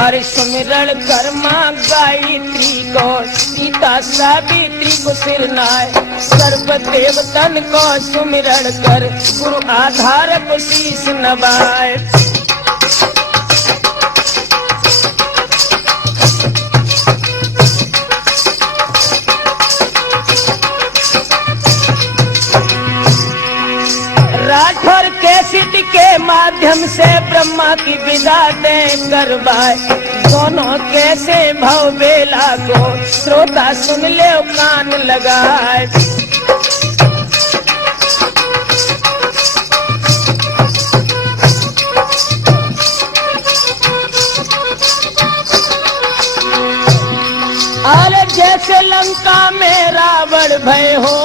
अरे सुमिरण कर्मा गायत्री को सीता सावित्री को सिरनाय, सर्व देवतन को सुमिरण कर गुरु आधार को शीश नवाए। राठौर कैसेट के माध्यम से ब्रह्मा की विदा दे करवाए, दोनों कैसे भव बेला को श्रोता सुन ले कान लगाए। अरे जैसे लंका में रावण भय हो,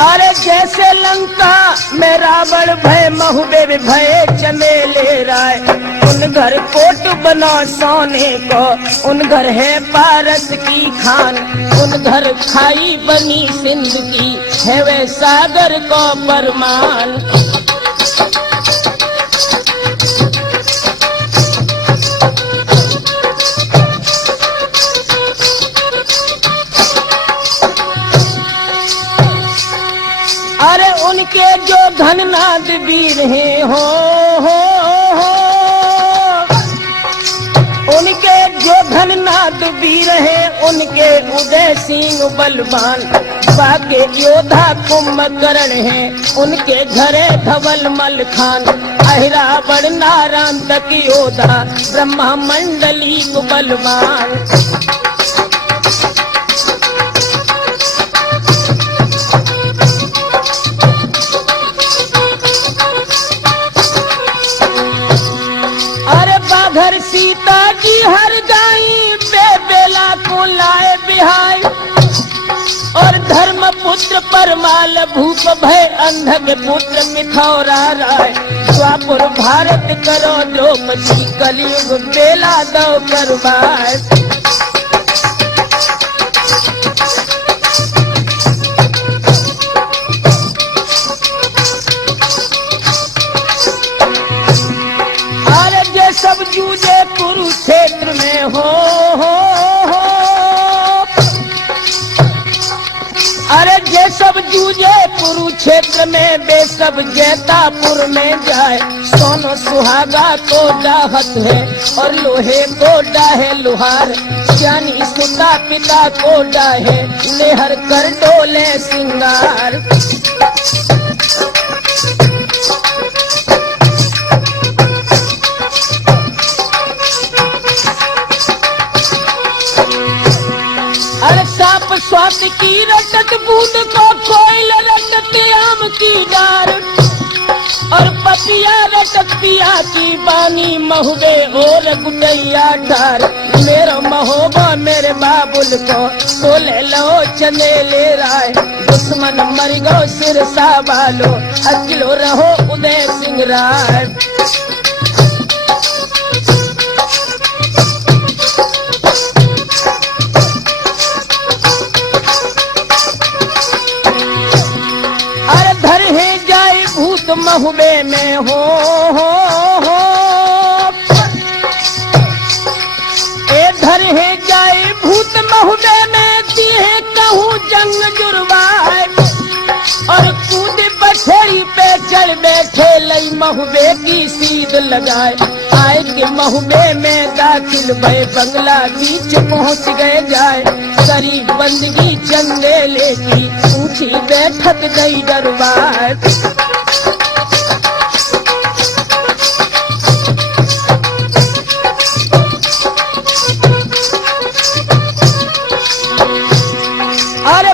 अरे जैसे लंका में रावण भय महुबे भय चमेले राय। उन घर कोट बनो सोने को, उन घर है पारस की खान, उन घर खाई बनी सिंध की है वे सागर को परमान। अरे उनके जो धननाद वीर हैं हो, उनके जो धननाद वीर हैं, उनके उदय सिंह बलवान। बाके योद्धा कुंभकर्ण हैं, उनके घरे धवल मल खान। अहिरावण नारायण तक योद्धा ब्रह्मा मंडली को बलवान। घर सीता जी हर गाई बेला को लाए बिहाय, और धर्म पुत्र परमाल भूप भय अंधक पुत्र मिथौरा राय। द्वापुर भारत करो द्रौपदी कलयुग बेला दो करवाए। सब जूझे कुरुक्षेत्र में हो, अरे जे सब जूझे कुरुक्षेत्र में वे सब जैतापुर में जाए। सोनो सुहागा को डाहत है और लोहे को डाहे लुहार। ज्ञानी सुता पिता को डाहे लेहर कर डोले सिंगार। स्वात की रटत बूंद को कोयल रटत आम की डार, और पपिया रटत पिया की बानी महुबे और गुटैया डार। मेरा महोबा मेरे बाबुल को तो ले लो चमेले राय। दुश्मन मर गो सिरसा वालो अकेलो रहो उदय सिंह राय। महुबे में हो, ए धर है जाए भूत महुबे में दिए कहूँ जंग जुर्वाए। और कूद बछेरी पे चढ़ बैठे लई महुबे की सीध लगाए। आए के महुबे में दाखिल भय बंगला बीच पहुँच गए जाए। गरीब बंदगी चंदेले की ऊंची बैठक गई दरबार।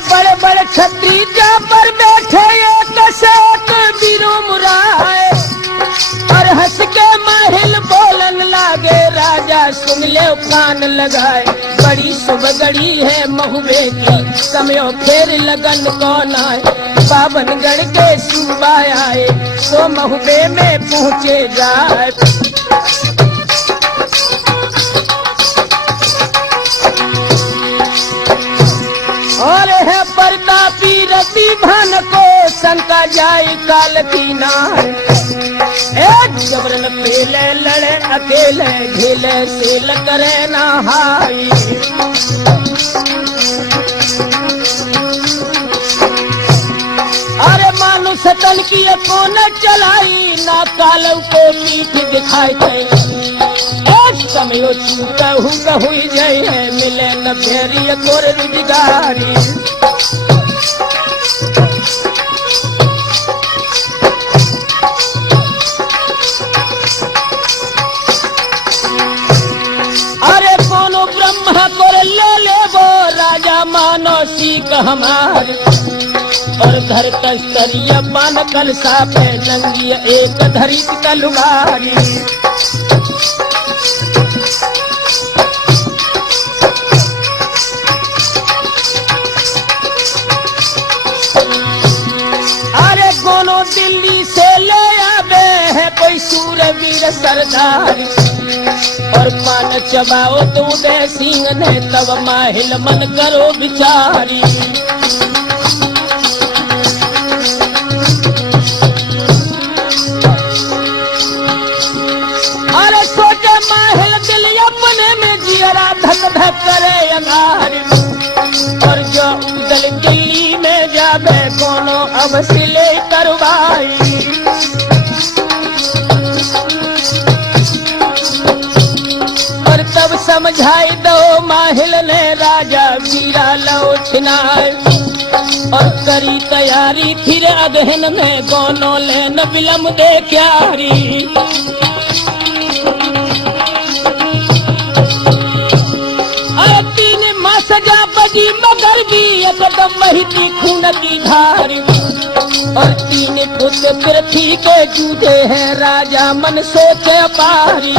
बड़े बड़े छत्री जा पर बैठे एक वीरों मुराए। अरे हंस के महिल बोलन लागे, राजा सुन ले कान लगाए। बड़ी शुभ घड़ी है महुबे की, समयो फेर लगन कौन आए। पावनगढ़ के सूबा आए, तो महुबे में पहुँचे जाए। और है प्रतापी रति भान को, शंका जाए काल की नार। एक जबरन पेले लड़े अकेले, झेले सेल करे नहाई। अरे मानुष तन की कौन चलाई, ना काल को पीठ दिखाई दे। एक समय छूटा हुई जाए, मिले न फेरी तोर रुजगारी। अरे कोनो ब्रह्मा को ले वो, राजा मानो सीख हमारे। और घर कस्तरिया पान कलसा पे, नंगी एक धरी तलवारी। अरे कोनो दिल्ली से ले आवे है कोई सूरवीर सरदार। और पान चबाओ तो दे सिंह ने, तब माहिल मन करो बिचारी। अरे सोचे माहिल दिल अपने में, जियरा धक धक करे अंगार। और जो उदल दिल्ली में जावे, कोनो अब सिले करवाई। और तब समझाई दो माहिल ने, राजा वीरा लो छिनाए। और करी तैयारी फिर अगहन में, कोनो लेन विलम दे क्यारी। और 3 मास जा बजी मगर भी, एकदम महती खून की धार। और 3 पुत्र पृथ्वी के जूझे हैं, राजा मन सोचे पारी।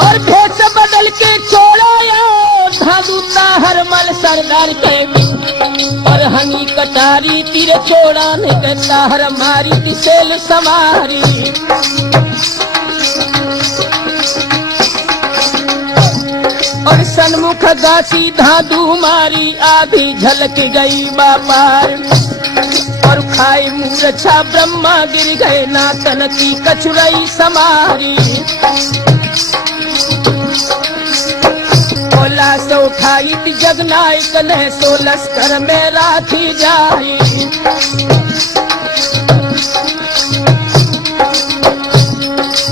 और भेष बदल के छोड़ाया, धादू ताहर मल सरदार के। और हनी कटारी तीर छोड़ाने के, ताहर मारी दिसेल समारी। और सन्मुख दासी धादू मारी, आधी झलक गई बापार। और खाई मूर्छा ब्रह्मा गिर गए, नातन की कचुरई समारी। बोला सो उठाई जगनायक ने, 16 लश्कर में राखी जाई।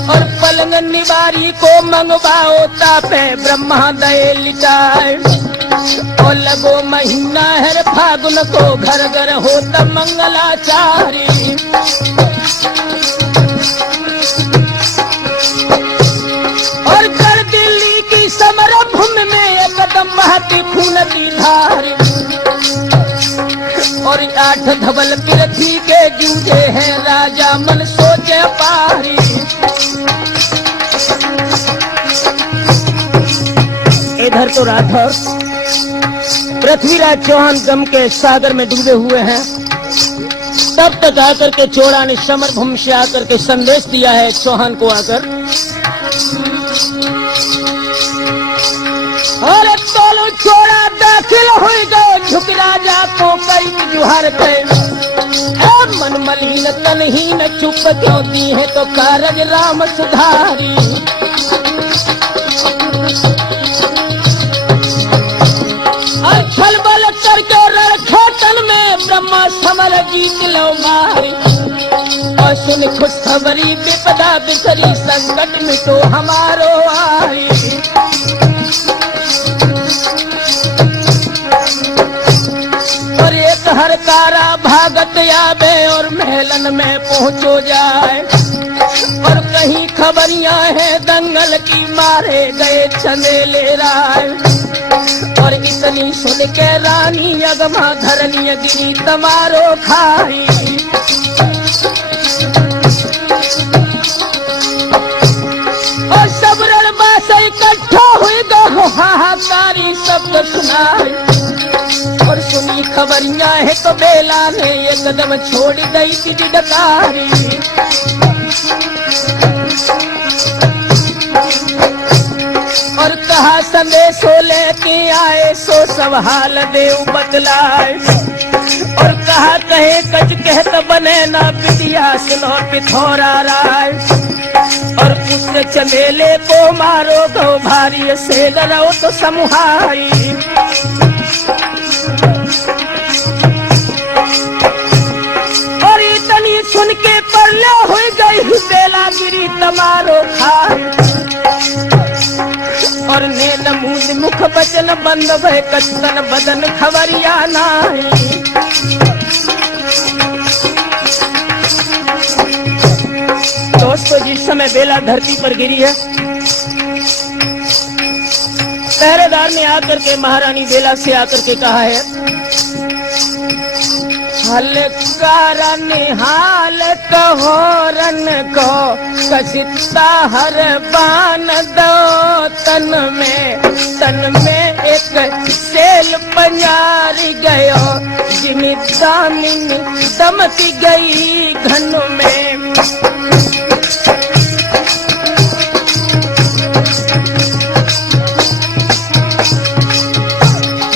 और पलंग निवारी को मंगवाओ, तापे ब्रह्मा दए लिटाए। और लगो महीना है फागुन को, घर घर होता मंगलाचारी। और कर दिल्ली की समर भूमि में, एकदम बहती खून की धार। और 8 धवल पृथ्वी के जूझे हैं, राजा मन सोचे पारी। इधर तो राठौर पृथ्वीराज चौहान गम के सागर में डूबे हुए हैं। तब तक आकर के चोड़ा ने समर भूमि से आकर के संदेश दिया है चौहान को आकर। अरे तोलो चोड़ा दाखिल हो गए, झुक राजा को कई जुहार थे। मन मलिन तनहीन चुप क्यों दी है, तो कारज राम सुधारी। छलबल करके रखे तन में, ब्रह्मा समर जीत लो मारी। और सुन खुशखबरी विपदा बिखरी, संकट में तो हमारो आई। और एक हर तारा भाग स्वागत आवे और महलन में पहुंचो जाए। और कहीं खबरियां हैं दंगल की मारे गए चंदेले राय। और इतनी सुन के रानी अगमा धरनी गिरी तमारो खाई। और सब रणबास इकट्ठा हुई गो हाहाकारी शब्द सुनाई। और सुनी खबरियां है तो बेला ने एकदम छोड़ गई थी डकारी। और कहा संदेशो लेके आए सो सब हाल देव बदलाए। और कहा कहे कच कहत बने ना बिटिया सुनो पिथौरा राय। और पुत्र चमेले को मारो गो भारी से डरो तो समुहाई। और इतनी सुन के परले हो गई बेला गिरी तमारो खाए। और नैन मूंद मुख बचन बंद भय कचन बदन खबरिया नाई। दोस्तों जिस समय बेला धरती पर गिरी है, पहरेदार ने आकर के महारानी बेला से आकर के कहा है, हलकारा निहाल कहोरन को कसिता हर बान दो तन में एक सेल पंजार गयो जिन दामिनी दमकी गई घन में।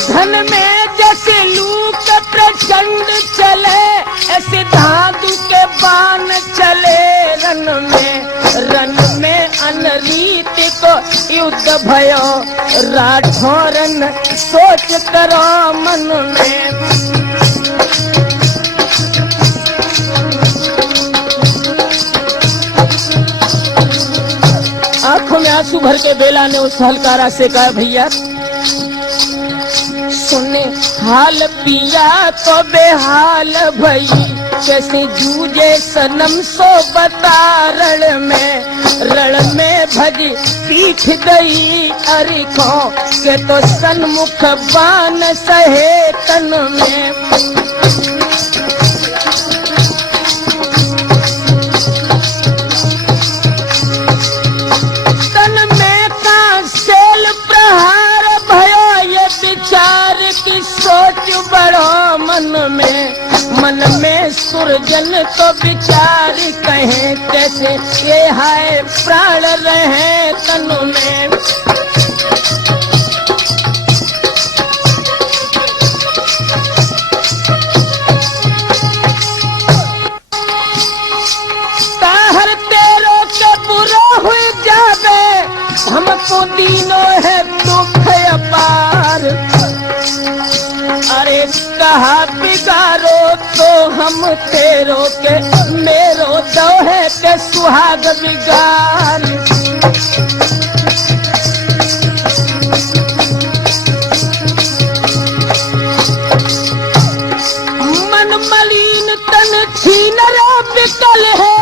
धन में जैसे लूक प्रचंड चले ऐसे धातु के बाण चले रन में अनरीत को युद्ध भयो राठौरन सोच करो मन में। आंखों में आंसू भर के बेला ने उस हलकारा से कहा, भैया सुने हाल पिया तो बेहाल भई कैसे जूझे सनम सो बता रण में भज पीठ दई अरिखों के तो सन्मुख बान सहे तन में। तन में का सेल प्रहार भयो ये विचार की सोच बड़ो मन में सुरजन तो विचार कहे कैसे ये हाय प्राण रहे तन में। ताहर तेरो के बुरा हुई जावे हमको दीनों है दुख अपार। अरे कहा बिगारो तो हम तेरो के मेरो दो है के सुहाग बिगार। मन मलिन तन छीन रे बिकल है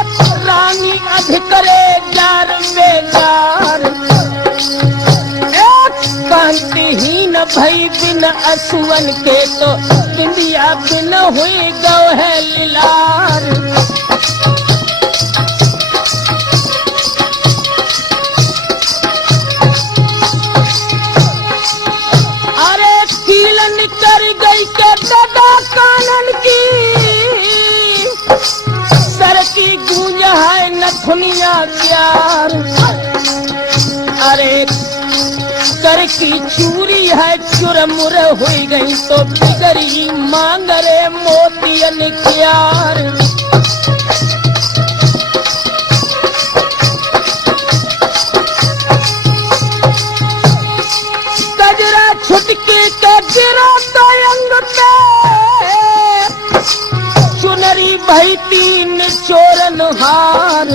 रानी अधिक रे जार बेकार। कांतिहीन भई बिन असुवन के तो बिंदिया बिन हुई गौ है लीलार। अरे कीलन कर गई के दादा कानन की सर की गूंज है नथुनिया प्यार। अरे कर की चूरी है चुरमुर हुई गई तो बिगड़ी मांग रे मोतियन क्यार। गजरा छुटकी के गिरा तो अंग पे चुनरी भई तीन चोरन हार।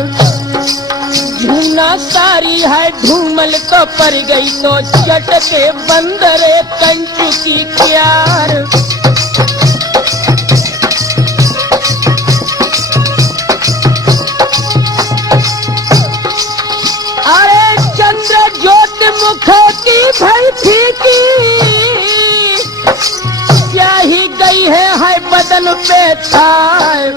झूना सारी है ढूमल तो पर गई तो चट के बंदरे कंचू की क्यार। मुख की भई फीकी, क्या ही गई है बदन पे छाए।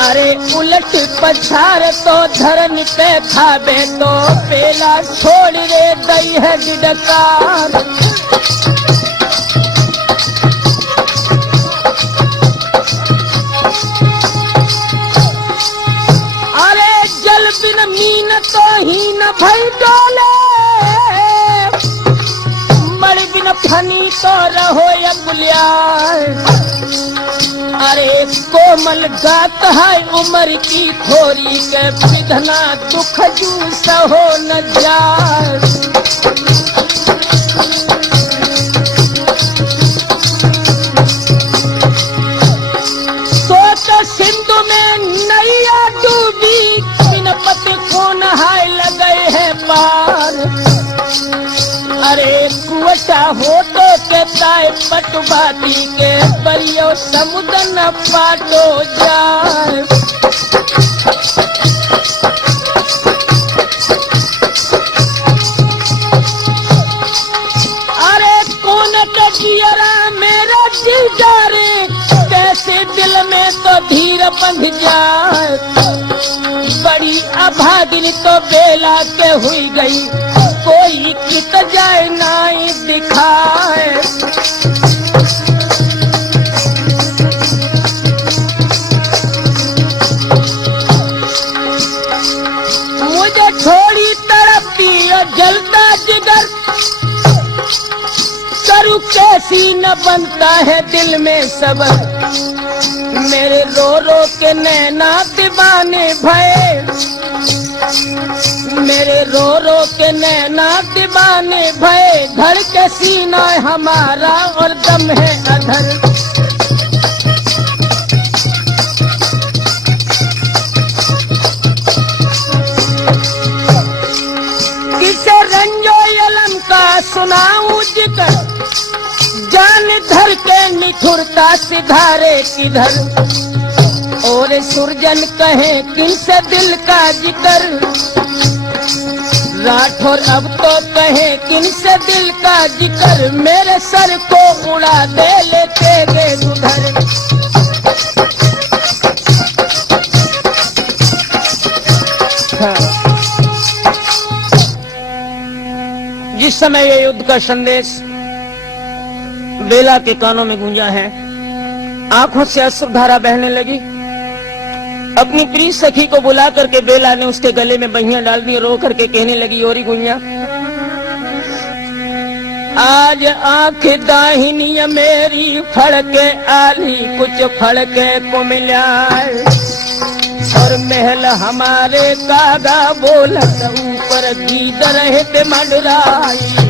अरे उलट पछाड़ तो धरन पे खाबे तो बेला छोड़ रे दई है गिडकार। अरे जल बिन मीन तो ही न भई डोले, मर बिन फनी तो रहो अबुलिया। अरे कोमल गात है उम्र की थोरी के विधना दुख जू सहो न जाए। सोच सिंधु में नैया डूबी, बिन पति को नहाय लगे है पार। अरे कुवटा हो तो कहता पटुबाती के परियो समुद्र न पाटो जाए। अरे कौन कजियरा मेरा दिल जारे, कैसे दिल में तो धीर बंध जाए। बड़ी अभागिनी तो बेला के हुई गई, कोई कित जाए नाई दिखाए। मुझे छोड़ी तड़पती और जलता जिगर, करूं कैसी न बनता है दिल में सबर। मेरे रो रो के नैना दीवाने भये, मेरे रो रो के नैना दीवाने भये। धड़ के सीना हमारा और दम है अधर। किसे रंजो यलम का सुनाऊं जिक्र, जान धर के निठुरता सिधारे किधर। और सुरजन कहे किनसे दिल का जिक्र, राठौर अब तो कहे किनसे दिल का जिक्र। मेरे सर को उड़ा दे लेते गए उधर। जिस समय ये युद्ध का संदेश बेला के कानों में गूंजा है, आंखों से अश्रुधारा बहने लगी। अपनी प्रिय सखी को बुला करके बेला ने उसके गले में बहियां डाल दी, रो करके कहने लगी, ओरी गुइया आज आंख दाहिनी मेरी फड़के आली, कुछ फड़के को मिला। और महल हमारे कागा बोलत, ऊपर गीदर है मंडराई।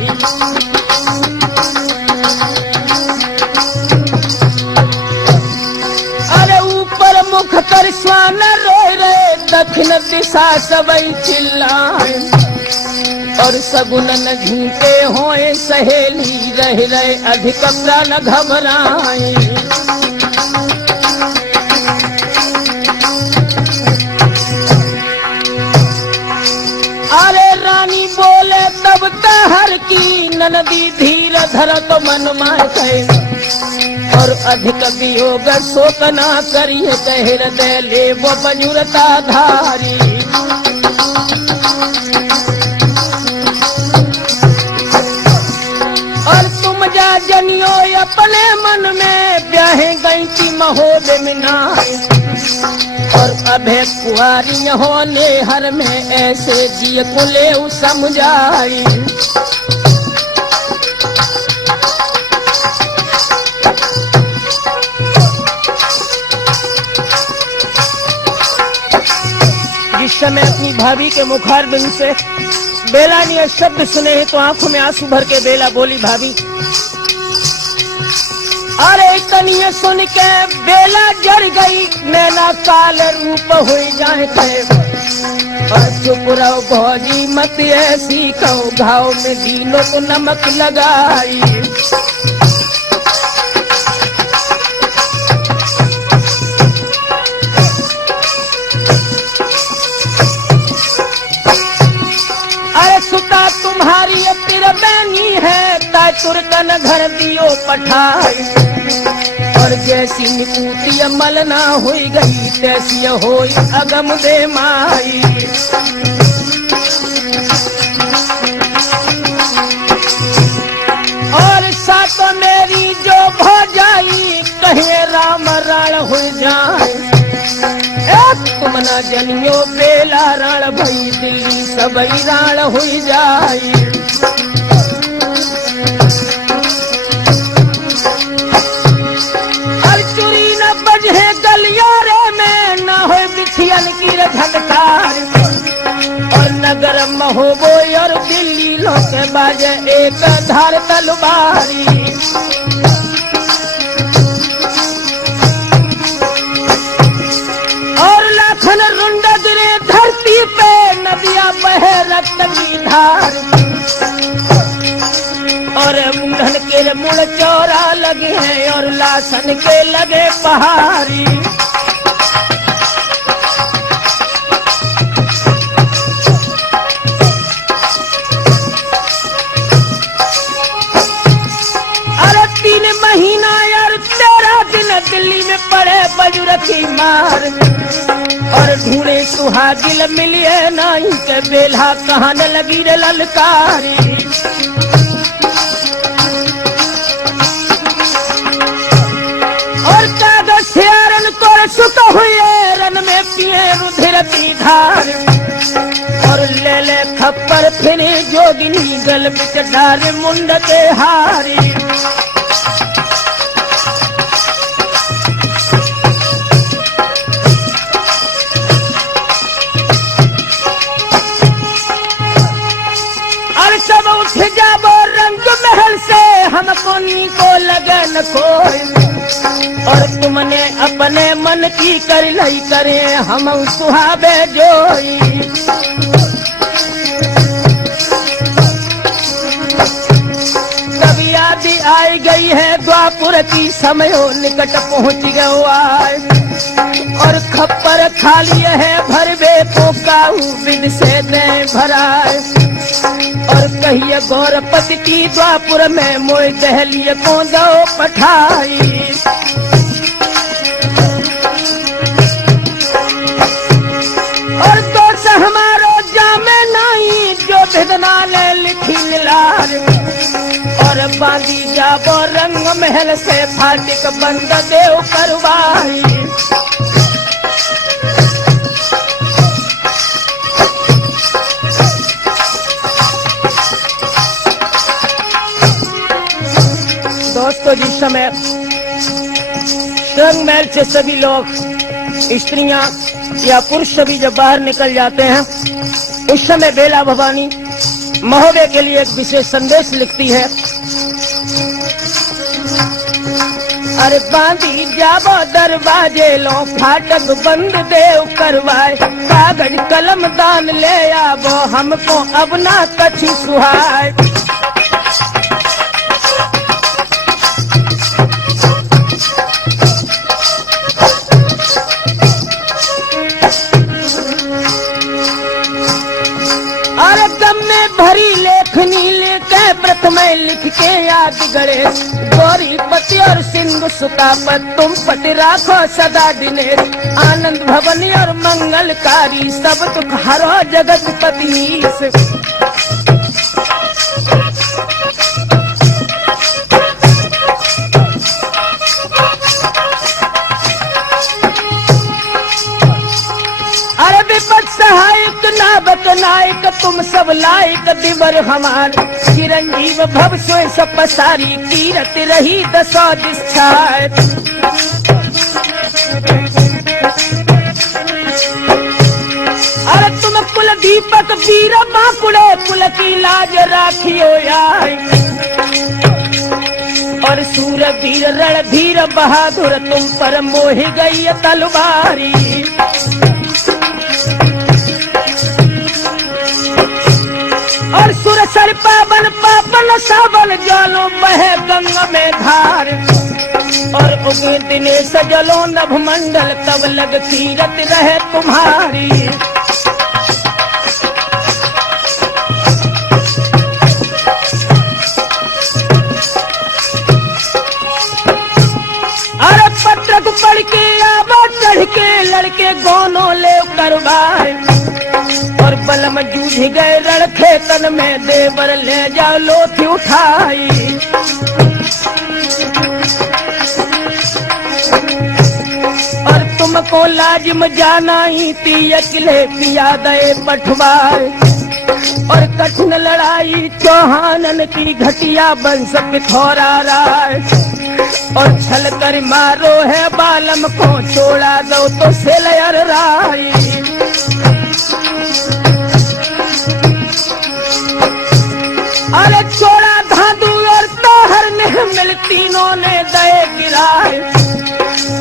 मुख कर स्वान रोए रे, दक्षिण दिशा सबई चिल्लाए। और सगुनन झूठे होए सहेली, रह रहे अधिक प्राण घबराए। अरे रानी बोले तब तहर की, ननदी धीर धर तो मन मार कहे। और अधिक वियोग शोक ना करिए, कहर दे ले वो बजुरता धारी। और तुम जा जनियो अपने मन में, ब्याहे गई थी महोदय मिनाए। और अभे कुआरी होने हर में, ऐसे जिय कुले समझाई। जिस समय अपनी भाभी के मुखारबिंद से बेला ने शब्द सुने तो आंखों में आंसू भर के बेला बोली, भाभी। अरे कनिए सुन के बेला जड़ गई, नैना काल रूप हो जाए थे। और चुप रहो भौजी मत ऐसी कहो, घाव में दीनों को नमक लगाई। सुता तुम्हारी तिरबैनी है, ताय तुरकन घर दियो पठाई। और जैसी निपूती अमल ना हुई गई, तैसी होई अगम दे माई। और सातो मेरी जो भौजाई, कहे राम रण हो जाए। तुम न जनियो बेला रण भई, दिल्ली सबई रण हो जाए। और चुरी न बजे गलियारे में, न हो बिछियन की झनकार। और नगर महोबो और दिल्ली लोग बाजे एक धार तलवारी। और लाखन रुंड गिरे धरती पे, नदिया बहे रक्त की धार। और मुंडन के मुड़ चौरा लगे हैं, और लाशन के लगे पहाड़ी। अरे 3 महीना और 13 दिन दिल्ली में पड़े बजुरखी मार। और ढूंढे सुहागिल मिलिए नहीं के, बेला कहन लगी रे ललकारी। और कागज सियारन को सुत हुए, रन में पिए रुधिर की धार। और ले ले खप्पर फिर जोगिनी, गल बिच डार मुंड के हारी। सब उठ जाबो रंग महल से, हमको नी को लगन कोई। और तुमने अपने मन की कर लई करे, हम सुहाबे जोई। कभी आदि आई गई है द्वापुर की, समयो निकट पहुंच गयो आए। और खप्पर खाली है भरवे को, काऊ बिन से दे भराए। और कहिए गौरपति की द्वापुर में, मोय दहलिए को दो पठाई। और दोष हमारो जामे नहीं, जो भिदना ले लिखी निलार। और बांधी जाबो रंग महल से, फाटिक बंद देव करवाई। दोस्तों, जिस समय रंग महल से सभी लोग, स्त्रियां या पुरुष सभी जब बाहर निकल जाते हैं, उस समय बेला भवानी महोदय के लिए एक विशेष संदेश लिखती है। अरे बांधी जाबो दरवाजे लो, फाटक बंद देव करवाए। कागज कलम दान ले आबो, हमको अब ना कछु सुहाय। अरे गम में भरी लेखनी लेके, प्रथम लिख के याद गणेश। गौरी पति और सिंधु सुतापत, तुम पट राखो सदा दिनेश। आनंद भवन और मंगलकारी, सब दुख हरो जगतपति। अरे विपत सहायक नाबक नायक, तुम सब लायक दिवर हमार। चिरंजीव भव सोय सब पसारी, कीरत रही दसो दिशाय। अरे तुम कुल दीपक वीर बाकुड़े, कुल की लाज राखियो आय। और सूर वीर रणधीर बहादुर, तुम पर मोहि गई तलवारी। और सुरसर पावन पापन सावन, जलो बहे गंगा में धार। और उगे दिनेश जलो नभ मंडल, तब लग कीरत रहे तुम्हारी। सिह गए रण खेतन में, देवर ले जाओ लोथी उठाई। और तुमको लाजिम जाना ही पी अकेले पिया दे पठवाए। और कठिन लड़ाई चौहानन की घटिया बंश पिथौरा राय। और छल कर मारो है बालम को, छोड़ा दो तो सेलयर राय। अरे छोड़ा धाधु और तोहर ने मिल तीनों ने दए गिराए।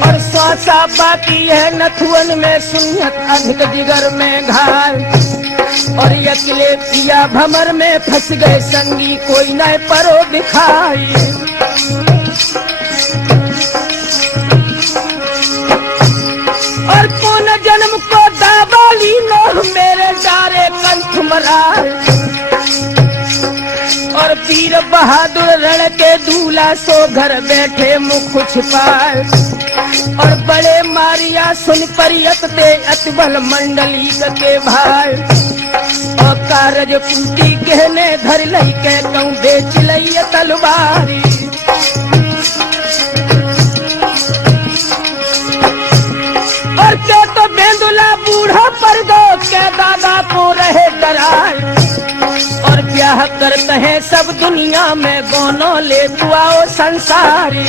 और स्वासा बाकी है नथुअन में, सुनियत अधिक जिगर में घाय। और अकेले पिया भमर में फंस गए, संगी कोई न परो दिखाई। और कौन जन्म को दावाली नो, मेरे डारे कंठ मराए। और वीर बहादुर रण के दूल्हा, सो घर बैठे मुख छिपाए। और बड़े मारिया सुन परियत दे, अतबल मंडली के भाई। और कारज कुंती कहने धर लई के, कहूँ बेच लई तलवारी। और के तो बेंदुला बूढ़ा पर गो, के दादा को रहे डराए। और ब्याह कर कहे सब दुनिया में, गोनो ले दुआओ संसारी।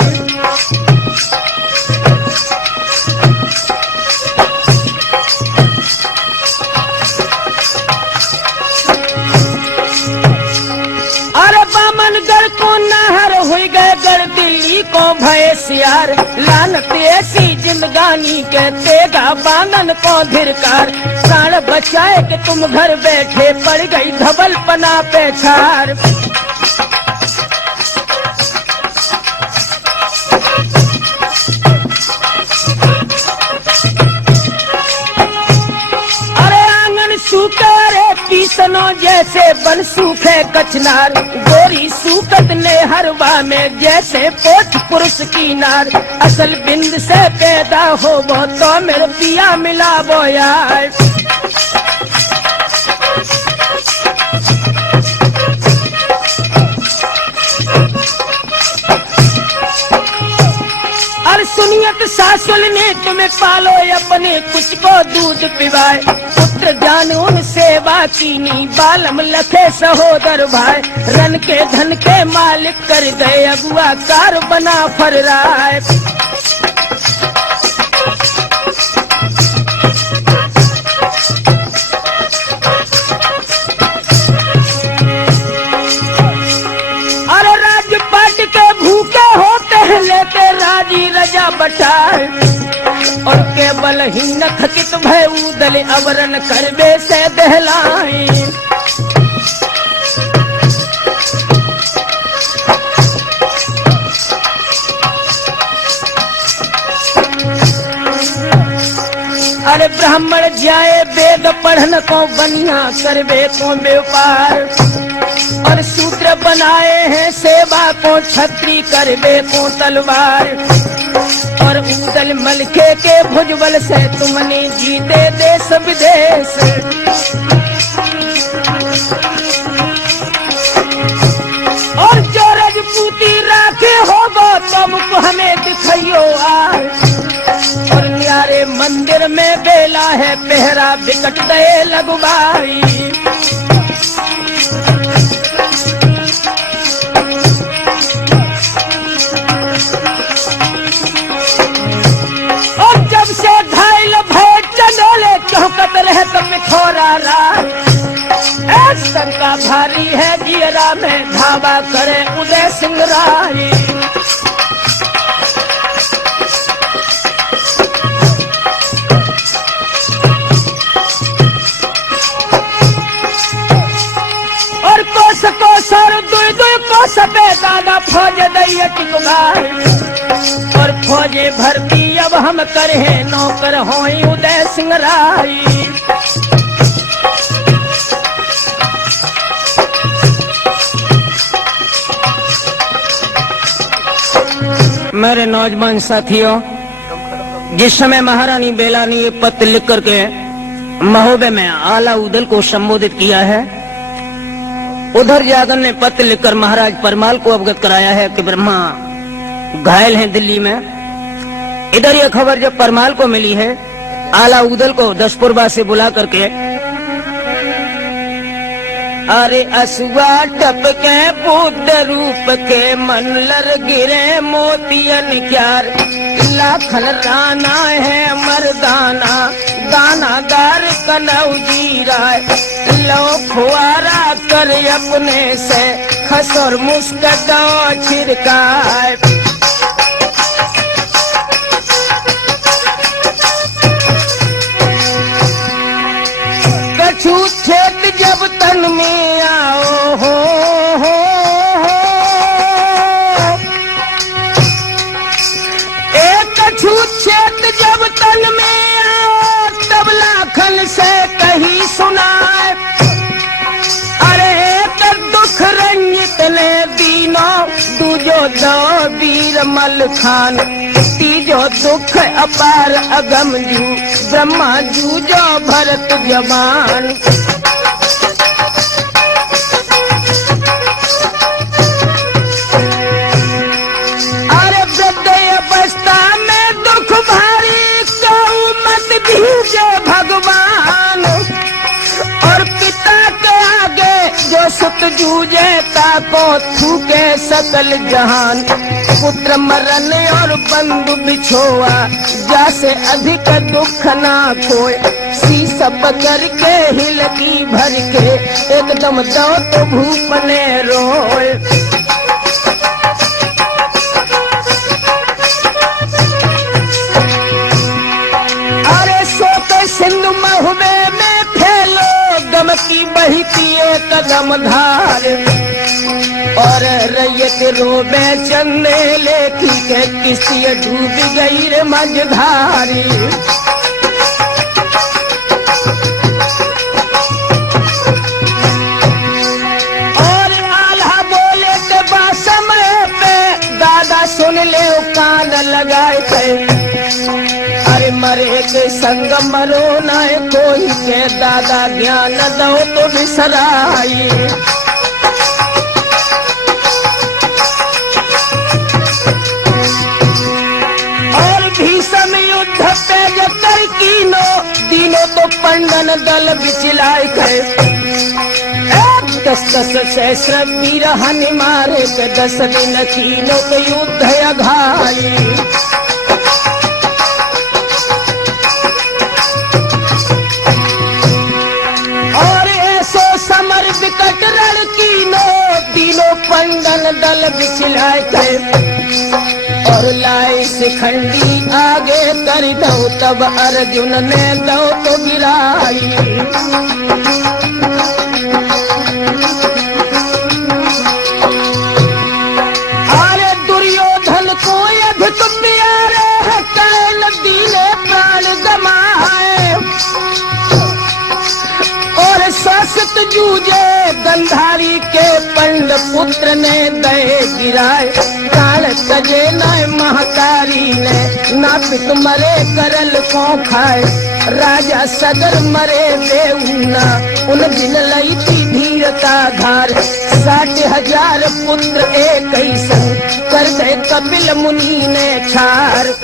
अरे बामनगढ़ को नहर हुई गए, गढ़ दिल्ली को भय सियार। लानत ऐसी जिंदगानी के, तेगा बांगन को धिरकार। प्राण बचाए कि तुम घर बैठे, पड़ गई धवल पना पे छार। किसनो जैसे बन सूखे कचनार। गोरी सूकत ने हरवा में, जैसे पोछ पुरुष की नार। असल बिंद से पैदा हो वो, तो मेरे पिया मिला वो यार। और सुनियत सासुल ने तुम्हें पालो, अपने कुछ को दूध पिवाए। पुत्र जान उन सेवा कीनी, बालम लखे सहोदर भाई। रन के धन के मालिक कर गए, अगुआ कार बना फर्राए। अरे राजपाट के भूखे होते हैं, लेते राजी रजा बटाए। और केवल ही नखकित भय उदल, अवरन करबे से दहलाई। अरे ब्राह्मण जाए वेद पढ़न को, बनिया करबे को व्यापार। और सूत्र बनाए हैं सेवा को, छत्री करबे को तलवार। और उदल मलके के भुजबल से, तुमने जीते देश विदेश। और जो रजपूती राखे होगो, तुमको हमें दिखाइयो आए। और न्यारे मंदिर में बेला है, पहरा बिकट गए लगवाई। चौकत रहे तो पिथौरा राय। का भारी है जियरा में, धावा करे उदय सिंह राय। और कोस कोसर दुई दुई कोस पे, दादा फौज दैया टिकवाए। और फौजे भर्ती अब हम करे, नौकर होई उदय सिंह राय। मेरे नौजवान साथियों, जिस समय महारानी बेला ने ये पत्र लिख करके महोदय में आला उदल को संबोधित किया है। उधर जागर ने पत्र लिखकर महाराज परमाल को अवगत कराया है कि ब्रह्मा घायल हैं दिल्ली में। इधर यह खबर जब परमाल को मिली है, आला उदल को दसपुरबा से बुला करके अरे असुआ टपके बुद्ध रूप के मनलर गिरे मोतियन क्यार लाखन राना है मर्दाना दानादार कनौ जीरा लो फुआरा कर अपने से खसर मुस्कदा छिड़काए। कछु छेद जब तन में आओ हो एक कछु छेद जब तन में आओ तब लाखन से कही सुनाए। अरे एक दुख रंजित ने दीनो दूजो दो वीर मल खान तीजो दुख अपार अगम जू ब्रह्मा जूझो भरत जवान। अरे वृद्ध अवस्था में दुख भारी तो मत दीजे भगवान और पिता के आगे जो सुत जूझे ताको थूके सकल जहान। पुत्र मरन और बंधु बिछोआ जैसे अधिक दुख ना खोए शीश पकड़ के हिलकी भर के एकदम दो तो भूपने रोए। अरे सोते सिंधु महुबे में फैलो गम की बहती कदम धार और रैयत रोबे चन्ने लेखी के किसी डूब गई रे मझधारी। और आल्हा बोले के बाद समय पे दादा सुन ले कान लगाए थे। अरे मरे के संग मरो न कोई के दादा ज्ञान दो तो बिसराई। तेज कर कीनो दिनों तो पंडन दल बिचलाए गए। दस दस सहस्र वीर हनि मारे के 10 दिन कीनो के युद्ध अघाई। और ऐसो समर विकट रण कीनो दिनों पंडन दल बिचलाए गए। और लाए शिखंडी आगे कर दो तब अर्जुन ने दो तो गिराई। अरे दुर्योधन को अधिक प्यारे है कैल दीने प्राण गमाए। और शासित जूझे गंधारी के पंड पुत्र ने दे गिराए। तजे न महकारी ने नापित मरे करल को खाए। राजा सगर मरे देऊना उन दिन लई थी धीरता धार। 60,000 पुत्र एक ही संग कर गए कपिल मुनि ने छार।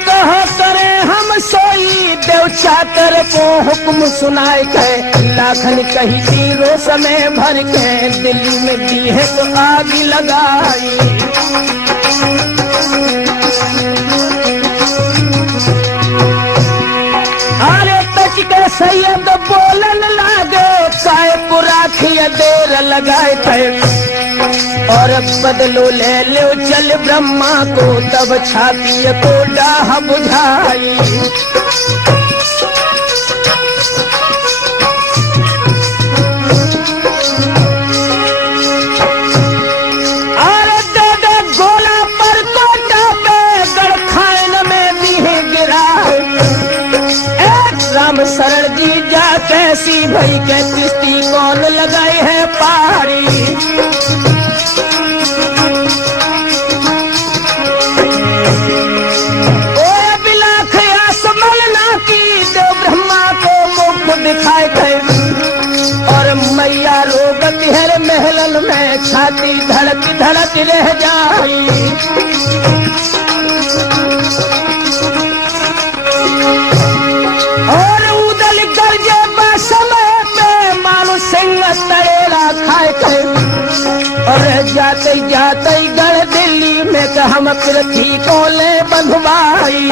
कहो करे हम सोई देव चाकर को हुक्म सुनाए के लाखन कही तीरों समय भर के दिल्ली में दी है तो आग लगाई। अरे तच के सैयद बोलन लागे काय पुरा थी देर लगाए थे। और बदलो ले लो चल ब्रह्मा को तब छाती को डाह बुझाई। अरे दादा गोला पर कोटा पे गड़खाइन में भी गिरा। एक राम शरण जी जा कैसी भई के किस्ती धड़क धड़क रह जाई। और उदल गर्जे समय पे मानो सिंह तरेला खाए थे। और जाते जाते गढ़ दिल्ली में कि हम पृथ्वी को ले बंधवाई।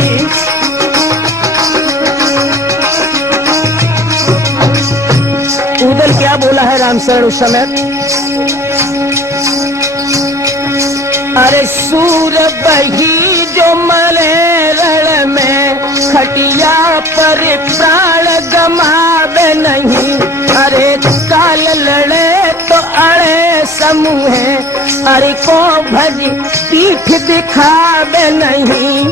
उदल क्या बोला है रामशरण उस समय? अरे सूर बही जो मरे रण में, खटिया पर प्राण गमावे नहीं। अरे काल लड़े तो अड़े समूहे, अरे को भज पीठ दिखावे नहीं।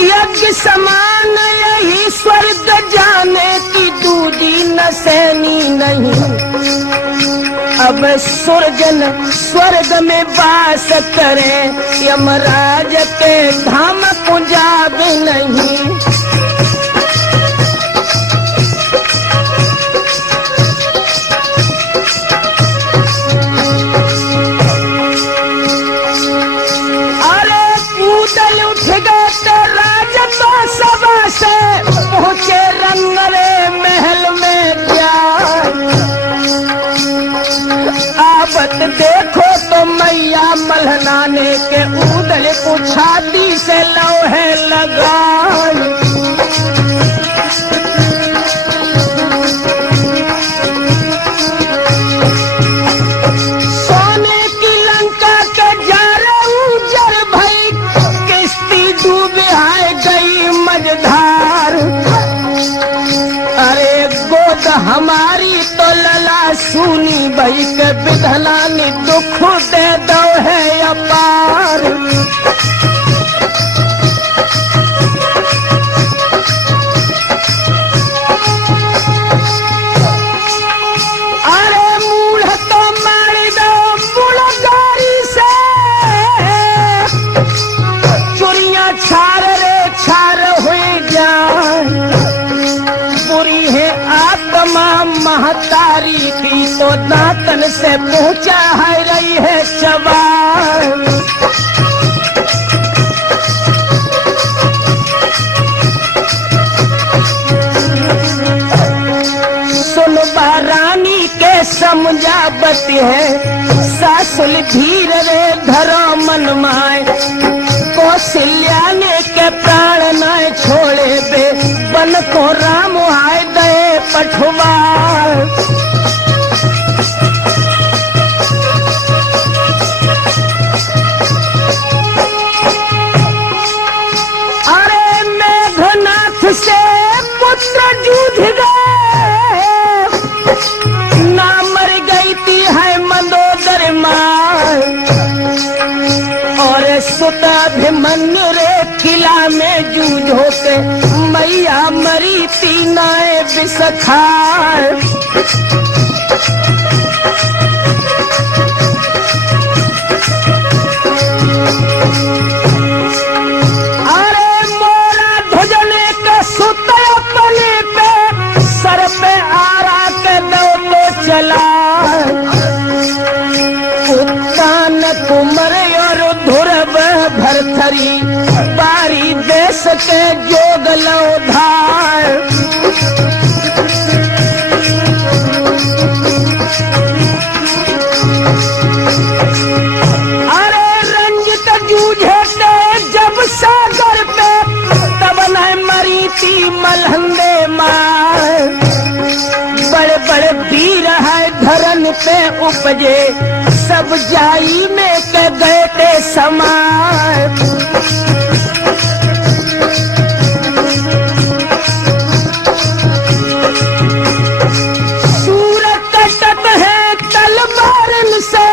यज्ञ समान यही स्वर्ग जाने की दूजी न सैनी नहीं। अब सुरजन स्वर्ग में वास करे, यमराज के धाम पुजावे नहीं। पहुंचे रंगरे महल में क्या आबत देखो तो मैया मल्हनाने के उदल को छाती से लोहे लगाए। सोने की लंका के जारे उजर भई, किश्ती डूबे आए गई मझधार। अरे गोद हमारी तो लला सुनी भई के विधलानी दुख दे दो है अपार। अरे मूढ़ तो मारी दो बुलगारी से, चुरिया छार रे छार हुई जाए। बुरी है आत्मा महतारी की तो दांतन से पहुंचा है रही है चबार। सुनबा रानी के समझावत है, सासुल धीर रे धरो मन माए। कौशल्या ने के प्राण न छोड़े बे, बन को राम आए दे पठवार। अरे मेघनाथ से पुत्र जूझ गए, ना मर गई थी है मंदोदर मार। और सुताभिमन्यु रे किला में जूझ होते, मैया मरी तीनाए बिसखार। अरे मोरा ध्वजने के सुत अपने पे, सर पे आरा के दो तो चला। उत्तान कुमर और ध्रुव भरथरी, बारी देश के जोग लौधार। अरे रंजित जूझे जब सागर पे, तब न मरी थी मलहंदे मार। बड़े बड़े वीर है धरन पे उपजे, सब जाई में के गए थे समार। सूरत कटत है तलवारन से,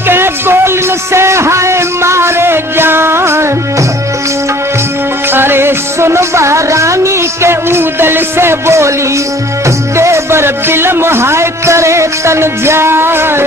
के गोलन से है मारे जान। अरे सुनबा रानी के उदल से बोली, देवर बिलम हाय करे तन जार।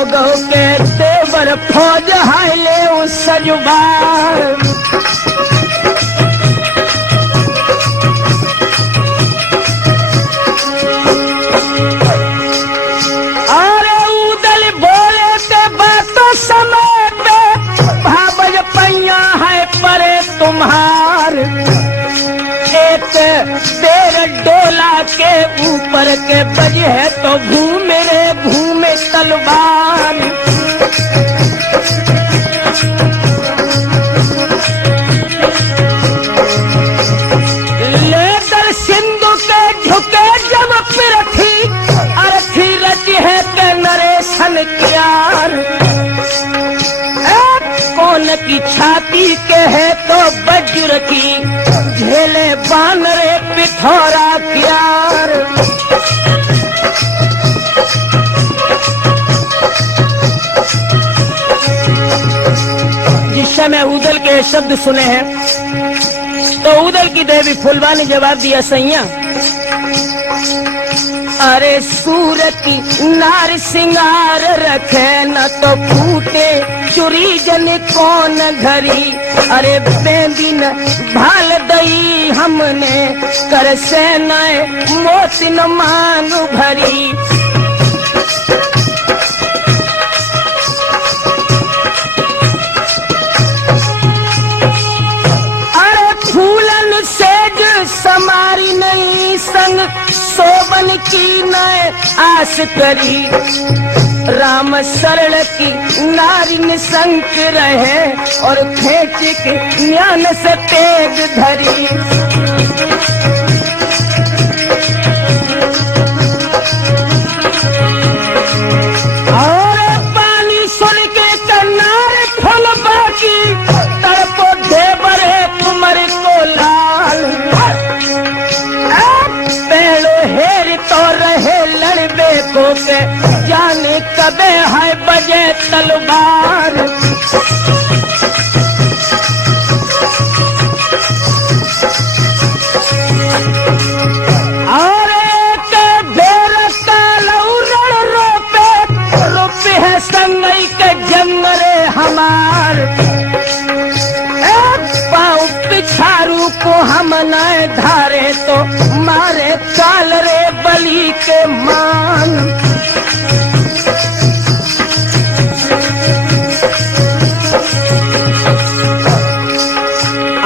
लोग के देवर फौज हाइले उस सजुबार। अरे उदल बोले ते बातों समय पे भावज पैया है परे तुम्हार। एक तेर डोला के ऊपर के बजे है तो घूमे रे घूमे तलवार। लेकर सिंधु के झुके जब पिरथी अर्थी रची है के नरेशन क्यार। कौन की छाती के है तो वज्र की झेले बानरे पिथौरा क्यार। जिस समय उदल के शब्द सुने हैं तो उदल की देवी फुलवा ने जवाब दिया, सैया अरे सूरती नार सिंगार रखे न तो फूटे चुरी जन कौन घरी। अरे बेबीन भाल दई हमने कर से नए मोतिन मांग भरी। अरे फूलन सेज समारी नहीं संग सोबन की नए आस करी। राम सरल की नारी निसंक रहे और खेच के ज्ञान से तेज धरी। और पानी सुन के कन्नार फल बाकी तड़पो देवर है कुमर को लाल। पेड़ो हेर तो रहे लड़बे को के जाने कबे है बजे तलवार। और एक बेर कालौरण रोपे है संगई के जंगरे हमार। पाँव पिछारू को हम न धारे तो मारे काल रे बलि के मान।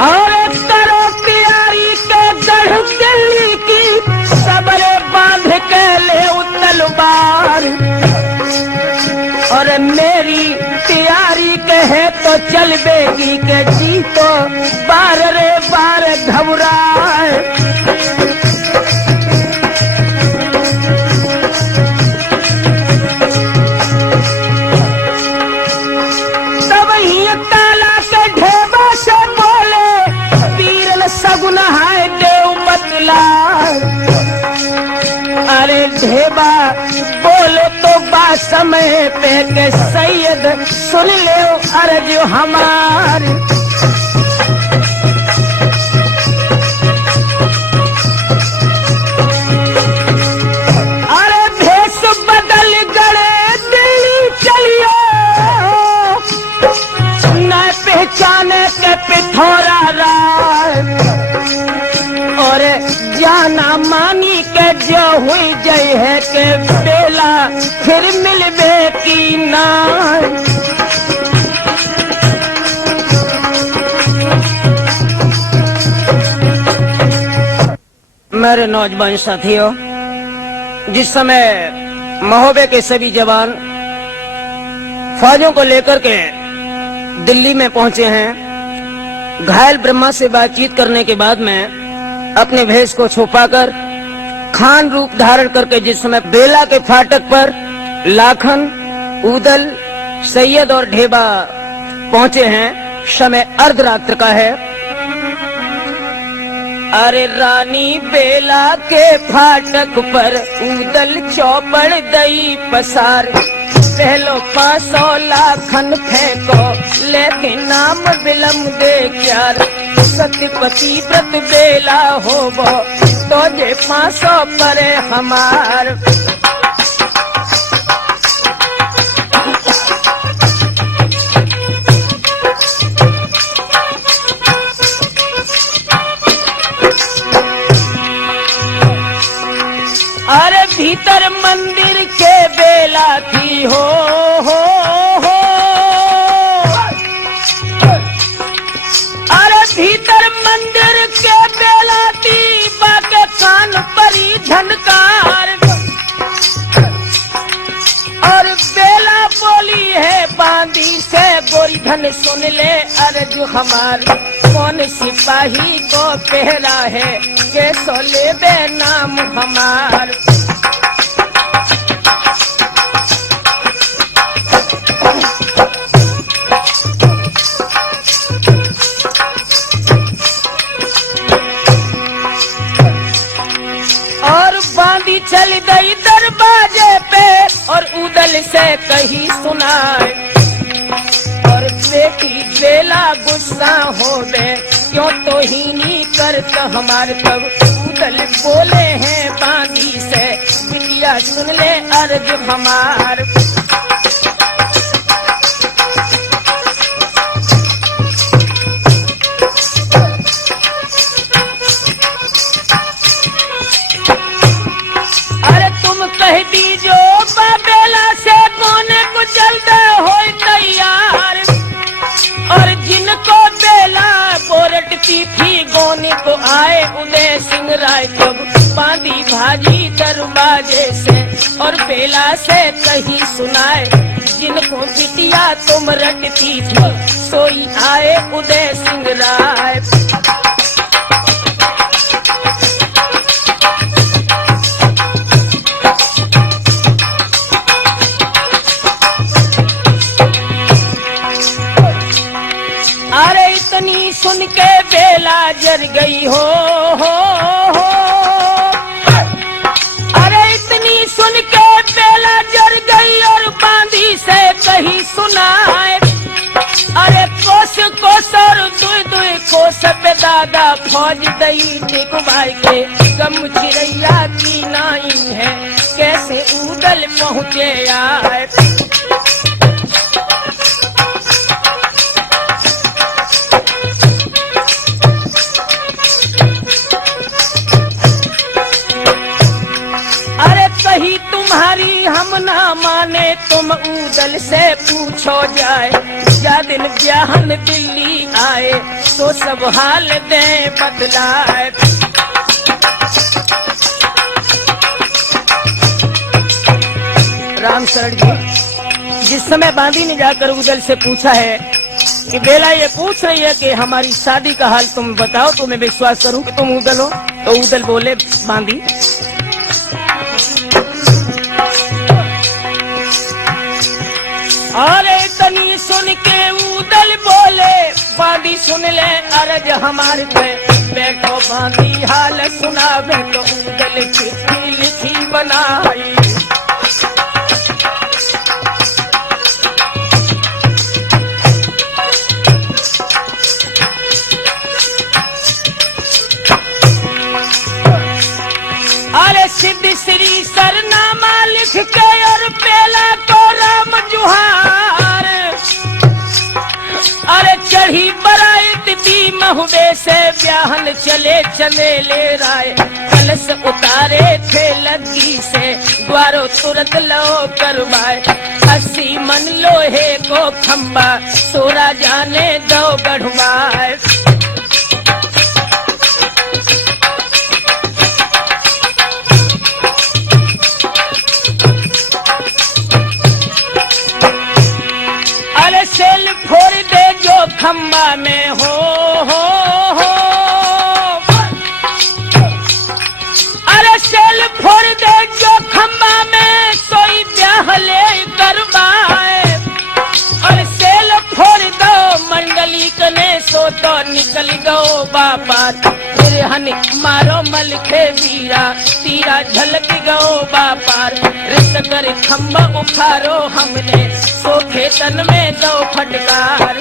और करो प्यारी के गढ़ दिल्ली की सबरे बांध के ले तलवार। और मेरी प्यारी कहे तो चल बेगी के जी तो बार रे बार घबराए। तब ही काला के ढेबा से बोले पीरन सगुन है देव बतला। अरे ढेबा बोले तो बा समय पे के सैयद सुन ले अर्ज हमार। अरे भेष बदल गए दिल्ली चलियो न पहचाने के पिथौरा राय। और जाना मानी के जो हुई जय है के बेला फिर मिलबे की ना। मेरे नौजवान साथियों, जिस समय महोबे के सभी जवान फौजों को लेकर के दिल्ली में पहुंचे हैं, घायल ब्रह्मा से बातचीत करने के बाद में अपने भेष को छुपाकर खान रूप धारण करके जिस समय बेला के फाटक पर लाखन, उदल, सैयद और ढेबा पहुंचे हैं, समय अर्धरात्र का है। अरे रानी बेला के फाटक पर उदल चौपड़ दई पसार। पहलो 500 लाखन फेंको लेकिन नाम बिलम दे क्यार। सत्यपति व्रत बेला होबो तो जे 500 परे हमार। से गोरी धन सुन ले अर्ज हमार, कौन सिपाही को पहरा है के सो ले बे नाम हमार। और बांदी चल गई दरवाजे पे और उदल से कही सुनाए, और बेटी बेला गुस्सा हो गए क्यों तो ही नहीं करता हमारे। तब उदल बोले हैं बांदी से बिटिया सुन ले अर्ज हमार। कह दीजो बेला से कोने को जल्द हो तैयार, और जिनको बेला बोरटती थी गोने को आए उदय सिंह राय। जब बांधी भाजी दरवाजे से और बेला से कहीं सुनाए, जिनको बिटिया तुम रटती थी सोई आए उदय सिंह राय। अरे इतनी सुन के बेला जर गई हो, अरे इतनी सुन के बेला जर गई और बांधी से कही सुनाए। अरे कोस कोस और दुई दुई कोस पे दादा फौज दई दिखवाई के कम चिड़ैया की नाई है कैसे उदल पहुँचे आए। कही तुम्हारी हम ना माने तुम उदल से पूछो जाए, या दिन ब्याहन दिल्ली आए तो सब हाल दे बदलाए। राम शरण जी, जिस समय बांदी ने जाकर उदल से पूछा है कि बेला ये पूछ रही है कि हमारी शादी का हाल तुम बताओ तो मैं विश्वास करूं कि तुम उदल हो, तो उदल बोले बांदी अरे तनी सुन के उदल बोले बांदी सुन ले अर्ज हमारे पे। बैठो बांदी हाल सुनावे तो उदल चिट्ठी लिखी बनाई। अरे सिद्ध श्री सरनामा लिख के और बेला को राम जुहार। अरे चढ़ी बरात दी महुबे से ब्याहन चले चंदेले राय। कलश उतारे थे लगी से द्वारो तुरंत लो करवाए। 80 मन लोहे को खंबा सोरा जाने दो बढ़वाए। सेल फोड़ दे जो खंबा में हो। अरे सेल फोड़ दे जो खंबा में सोई ब्याह ले करवाए। और सेल फोड़ दो मंडली कने सो तो निकल गो बापार। फिर हन मारो मलखे वीरा तीरा झलक गो बापार। रिसकर खंबा उखारो हमने सो खेतन में दो फटकार।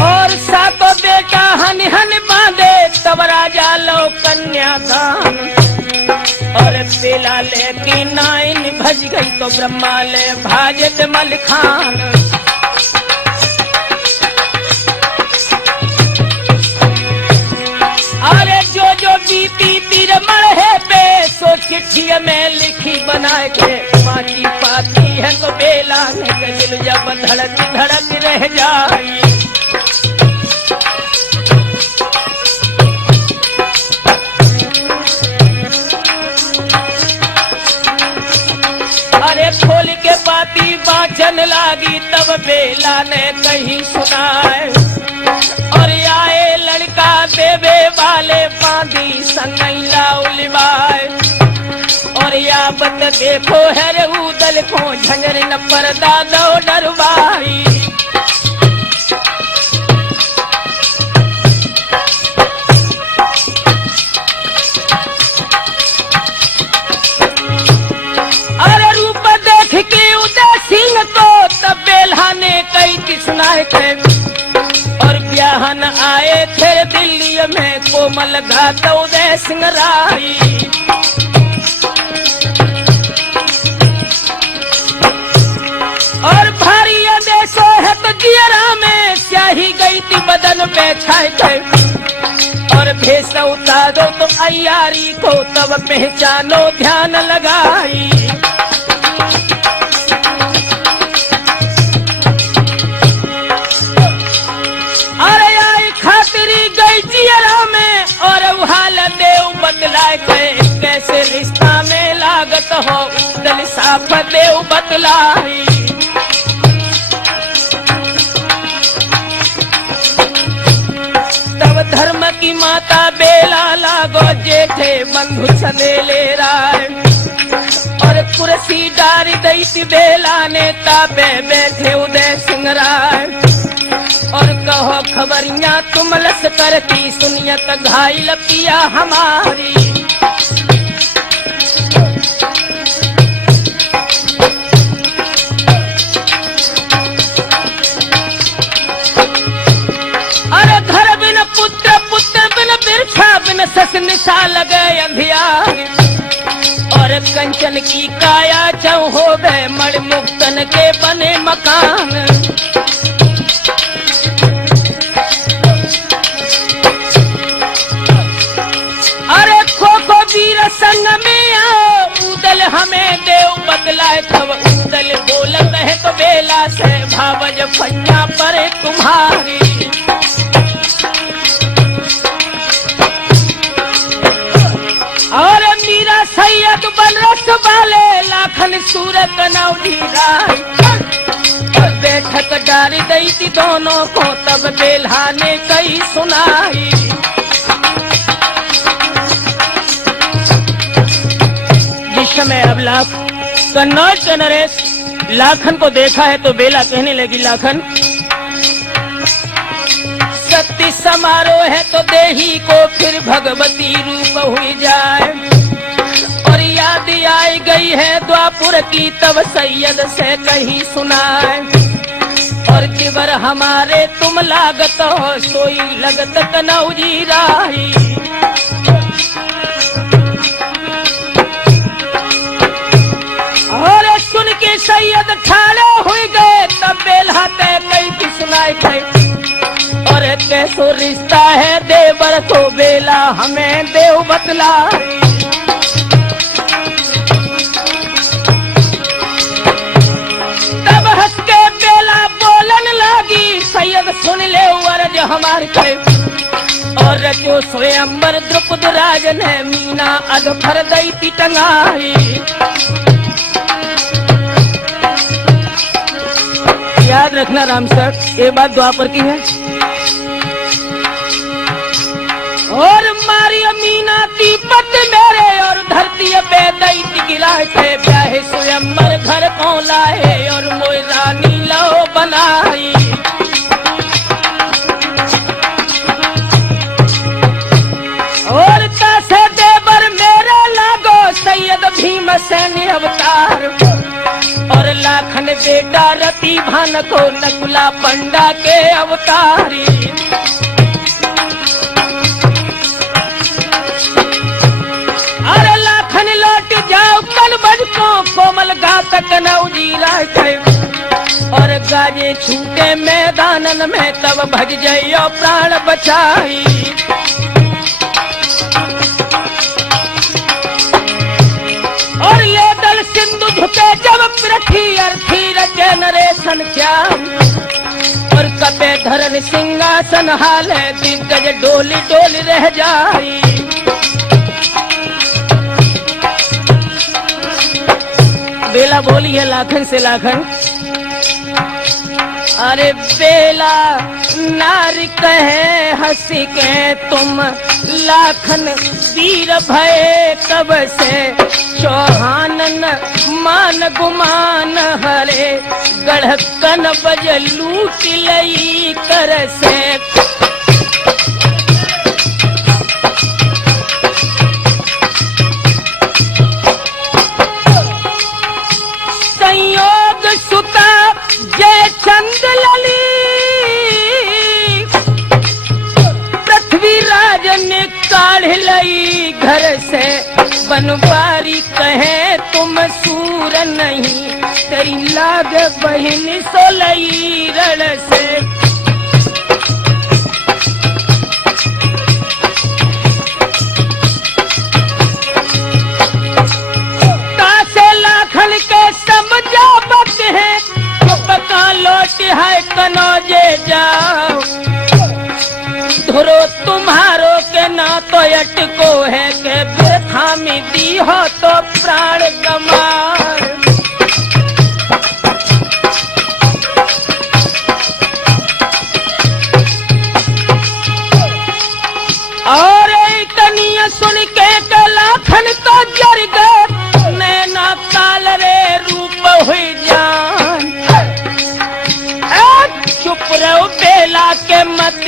और सातो बेटा हन हन बांधे तब राजा लो कन्यादान। और बेला लेकी नाइन भज गई तो ब्रह्मा ले भाजत मलखान। अरे जो जो बीती तीर मरहे पे सो चिट्ठी में लिखी बना के बाकी पाती है तो बेला ने दिल जब धड़क धड़क रह जाई। लागी तब बेला ने कहीं सुनाए। और आए लड़का देवे वाले बांधी संगैला उलिवाए। और या बत देखो है रे उदल को झंझर न पर्दा दो डरवाई। अरे रूप देख के उदय सिंह को तब बेल्हा ने कई किसनाए थे। और ब्याहन आए थे दिल्ली में कोमल घात उदय सिंह राई। और भारी आदेशो है तो जियरा में स्याही गई थी बदन पे छाए थे। और भेष उतारो तो अयारी को तब पहचानो ध्यान लगाई। अरे आई खातिरी गई जियरा में और हाल देव बतलाए गए। कैसे रिश्ता में लागत हो उदल साफ देव बतलाई। तब धर्म की माता बेला लागो जेठे बंधु सदेले राय। और कुर्सी डारी दई थी बेला ने तापे बैठे उदय सिंह राय। और कहो खबरियां तुम लस करती सुनियत घायल पिया हमारी। अरे घर बिन पुत्र पुत्र बिन बिरछा बिन सस निशा लगे अंधियार। और कंचन की काया चौ हो गए मण मुक्तन के बने मकान। अरे खो खो वीर संग में आओ उदल हमें देव बदलाए। तब उदल बोलत है तो बेला से भावज फैया पर तुम्हारी। और मीरा सैयद बनरस वाले लाखन सूरत नौली राय। और बैठक डारी दई थी दोनों को तब बेल्हा ने कई सुनाई। जिस समय अब लाख कन्नौज के नरेश लाखन को देखा है तो बेला कहने लगी लाखन सत्य समारोह है तो देही को फिर भगवती रूप हुई जाए। और याद आई गई है द्वापुर की तब सैयद से कहीं सुनाए। और जिबर हमारे तुम लागत हो सोई लगत कनौजी राही। और सुन के सैयद ठाड़े हुए गए तब बेल्हा ते कई की सुनाई गई। और कैसो रिश्ता है देवर को बेला हमें देव बतलाए। तब हंस के बेला बोलन लगी सैयद सुन ले वर्ज हमार के। और जो स्वयंवर द्रुपद राज ने मीना अधफर दई थी टंगाई। याद रखना राम सर ये बात द्वापर की है। और मारी मीना दीपत मेरे और धरती पे दई थी गिराए थे। ब्याहे स्वयंवर घर को लाए और मोय रानी लो बनाई। और कैसे देवर मेरे लागो सैयद भीम सैनी अवतार। और लाखन बेटा रति भान को नकुला पंडा के अवतारी। अरे लाखन लौट जाओ कल बज को कोमल घातक नौजी राय। और गाजे छूटे मैदानन में तब भज जाइयो प्राण बचाई। और ले दल सिंधु झुके जब पृथ्वी अर्थी रचे नरेशन श्याम। और कपे धरन सिंहासन हाल है दिग्गज डोली डोली रह जाई। बेला बोली है लाखन से लाखन अरे बेला नारी कहे हंस के तुम लाखन वीर भय कब से चौहानन मान गुमान हरे गढ़कन बज लूट लई कर से संयोग सुता जय चंद लली पृथ्वीराज ने काढ़ लई घर से बनवारी कहे तुम सूर नहीं तेरी लाग बहिन सोलई रण से तासे लाखन के समझा बक है बका लौट है कनौजे जाओ धुरो तुम्हारो के ना तो अटको है के थामी दी हो तो प्राण गमार और कनिया सुन के लाखन तो जर गए नैना काल रे रूप हुई जान चुप रहो बेला के मत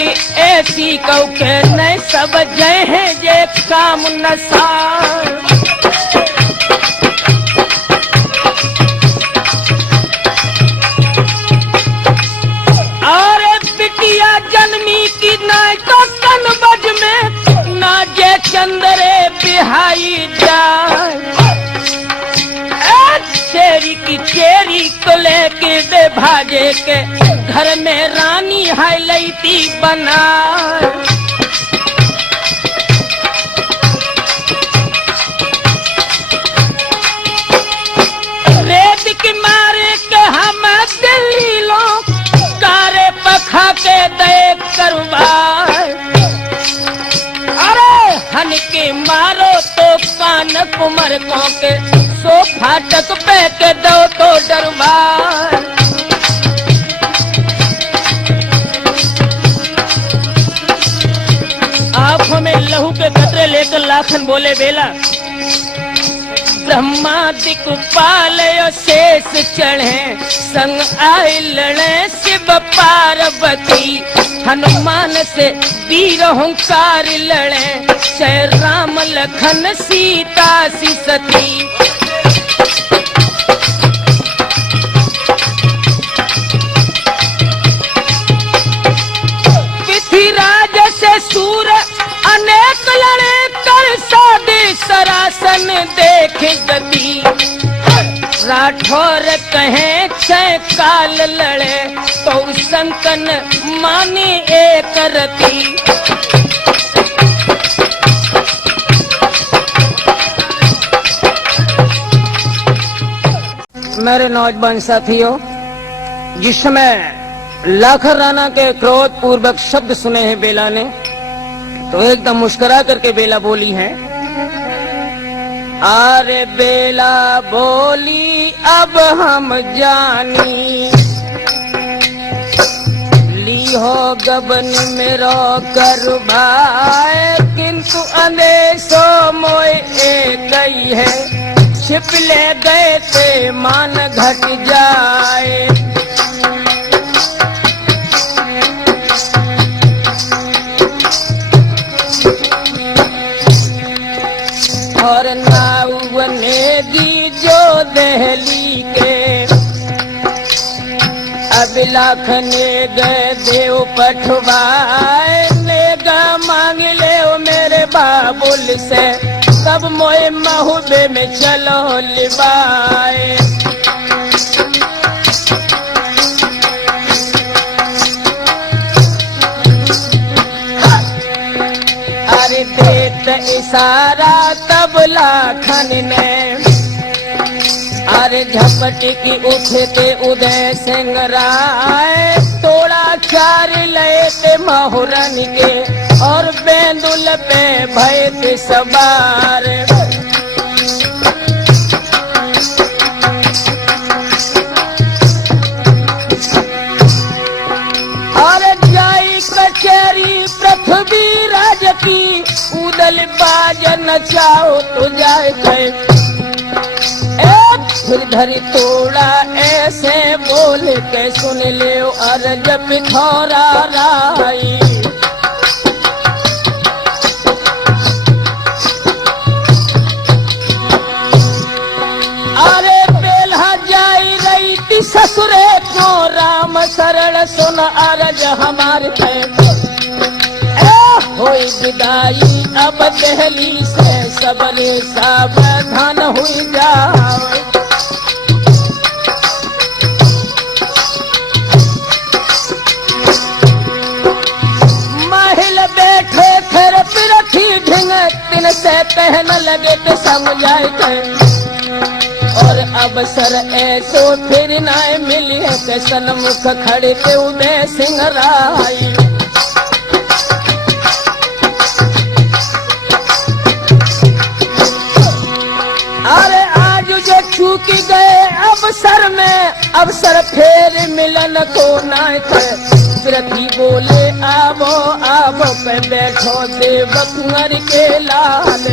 ऐसी कौ के नहीं सब जय है जे काम नसार और बिटिया जन्मी की ना तो कन बज में ना जे चंदरे बिहाई जाए चेरी की चेरी को लेके दे भाजे के घर में रानी है लईती बना रेत की मारे के हम दिल्ली लो कारे पखा के देख करवाए अरे हन के मारो तो कान कुमर को के सो फाटक पे के दो तो दरबार आंखों में लहू के कतरे लेकर लाखन बोले बेला ब्रह्मा दिक्पाल शेष चढ़े संग आए लड़े शिव पार्वती हनुमान से वीर हुंकार लड़े जय राम लखन सीता सी सती पृथ्वीराज से सूर अनेक लड़े कर सादे सरासन देख गति राठौर कहे छह काल लड़े तो संकन माने एक रति मेरे नौजवान साथियों जिस समय लाखन राणा के क्रोध पूर्वक शब्द सुने हैं बेला ने तो एकदम मुस्कुरा करके बेला बोली है अरे बेला बोली अब हम जानी ली हो गबन मेरो कर भाई किंतु अंदेशो मोए गई है छिप ले गए ते मान घट जाए और नाउनेगी जो दहली के अब लाखने गए देव पठवाए नेगा मांग ले ओ मेरे बाबुल से सब मोए महबे में चलो लिबाए अरे देत इशारा तब लाखन ने अरे झपट की उठते उदय सिंह राय तोड़ा चार लेते महुरन के और बेंदुल पे भय के सवार उदल बाज नचाओ तो जाए गए। फिर धरी तोड़ा ऐसे बोल के सुन ले अर्ज पिथौरा राई। अरे बेल्हा जाई रही थी ससुरे को राम शरण सुन अर्ज हमारे थे। होई विदाई अब दहली से सबरे सावधान हुई जाओ। महल बैठे फिर पिरथी ढिंग तिन से कहने लगे तो समझाए थे। और अवसर ऐसो फिर न मिली है के सन्मुख खड़े के उदय सिंह राई। अरे आज जो चूक गए अवसर में अवसर फेर मिलन को ना थे। प्रति बोले आवो आवो पे बैठो देव कुंवर के लाल।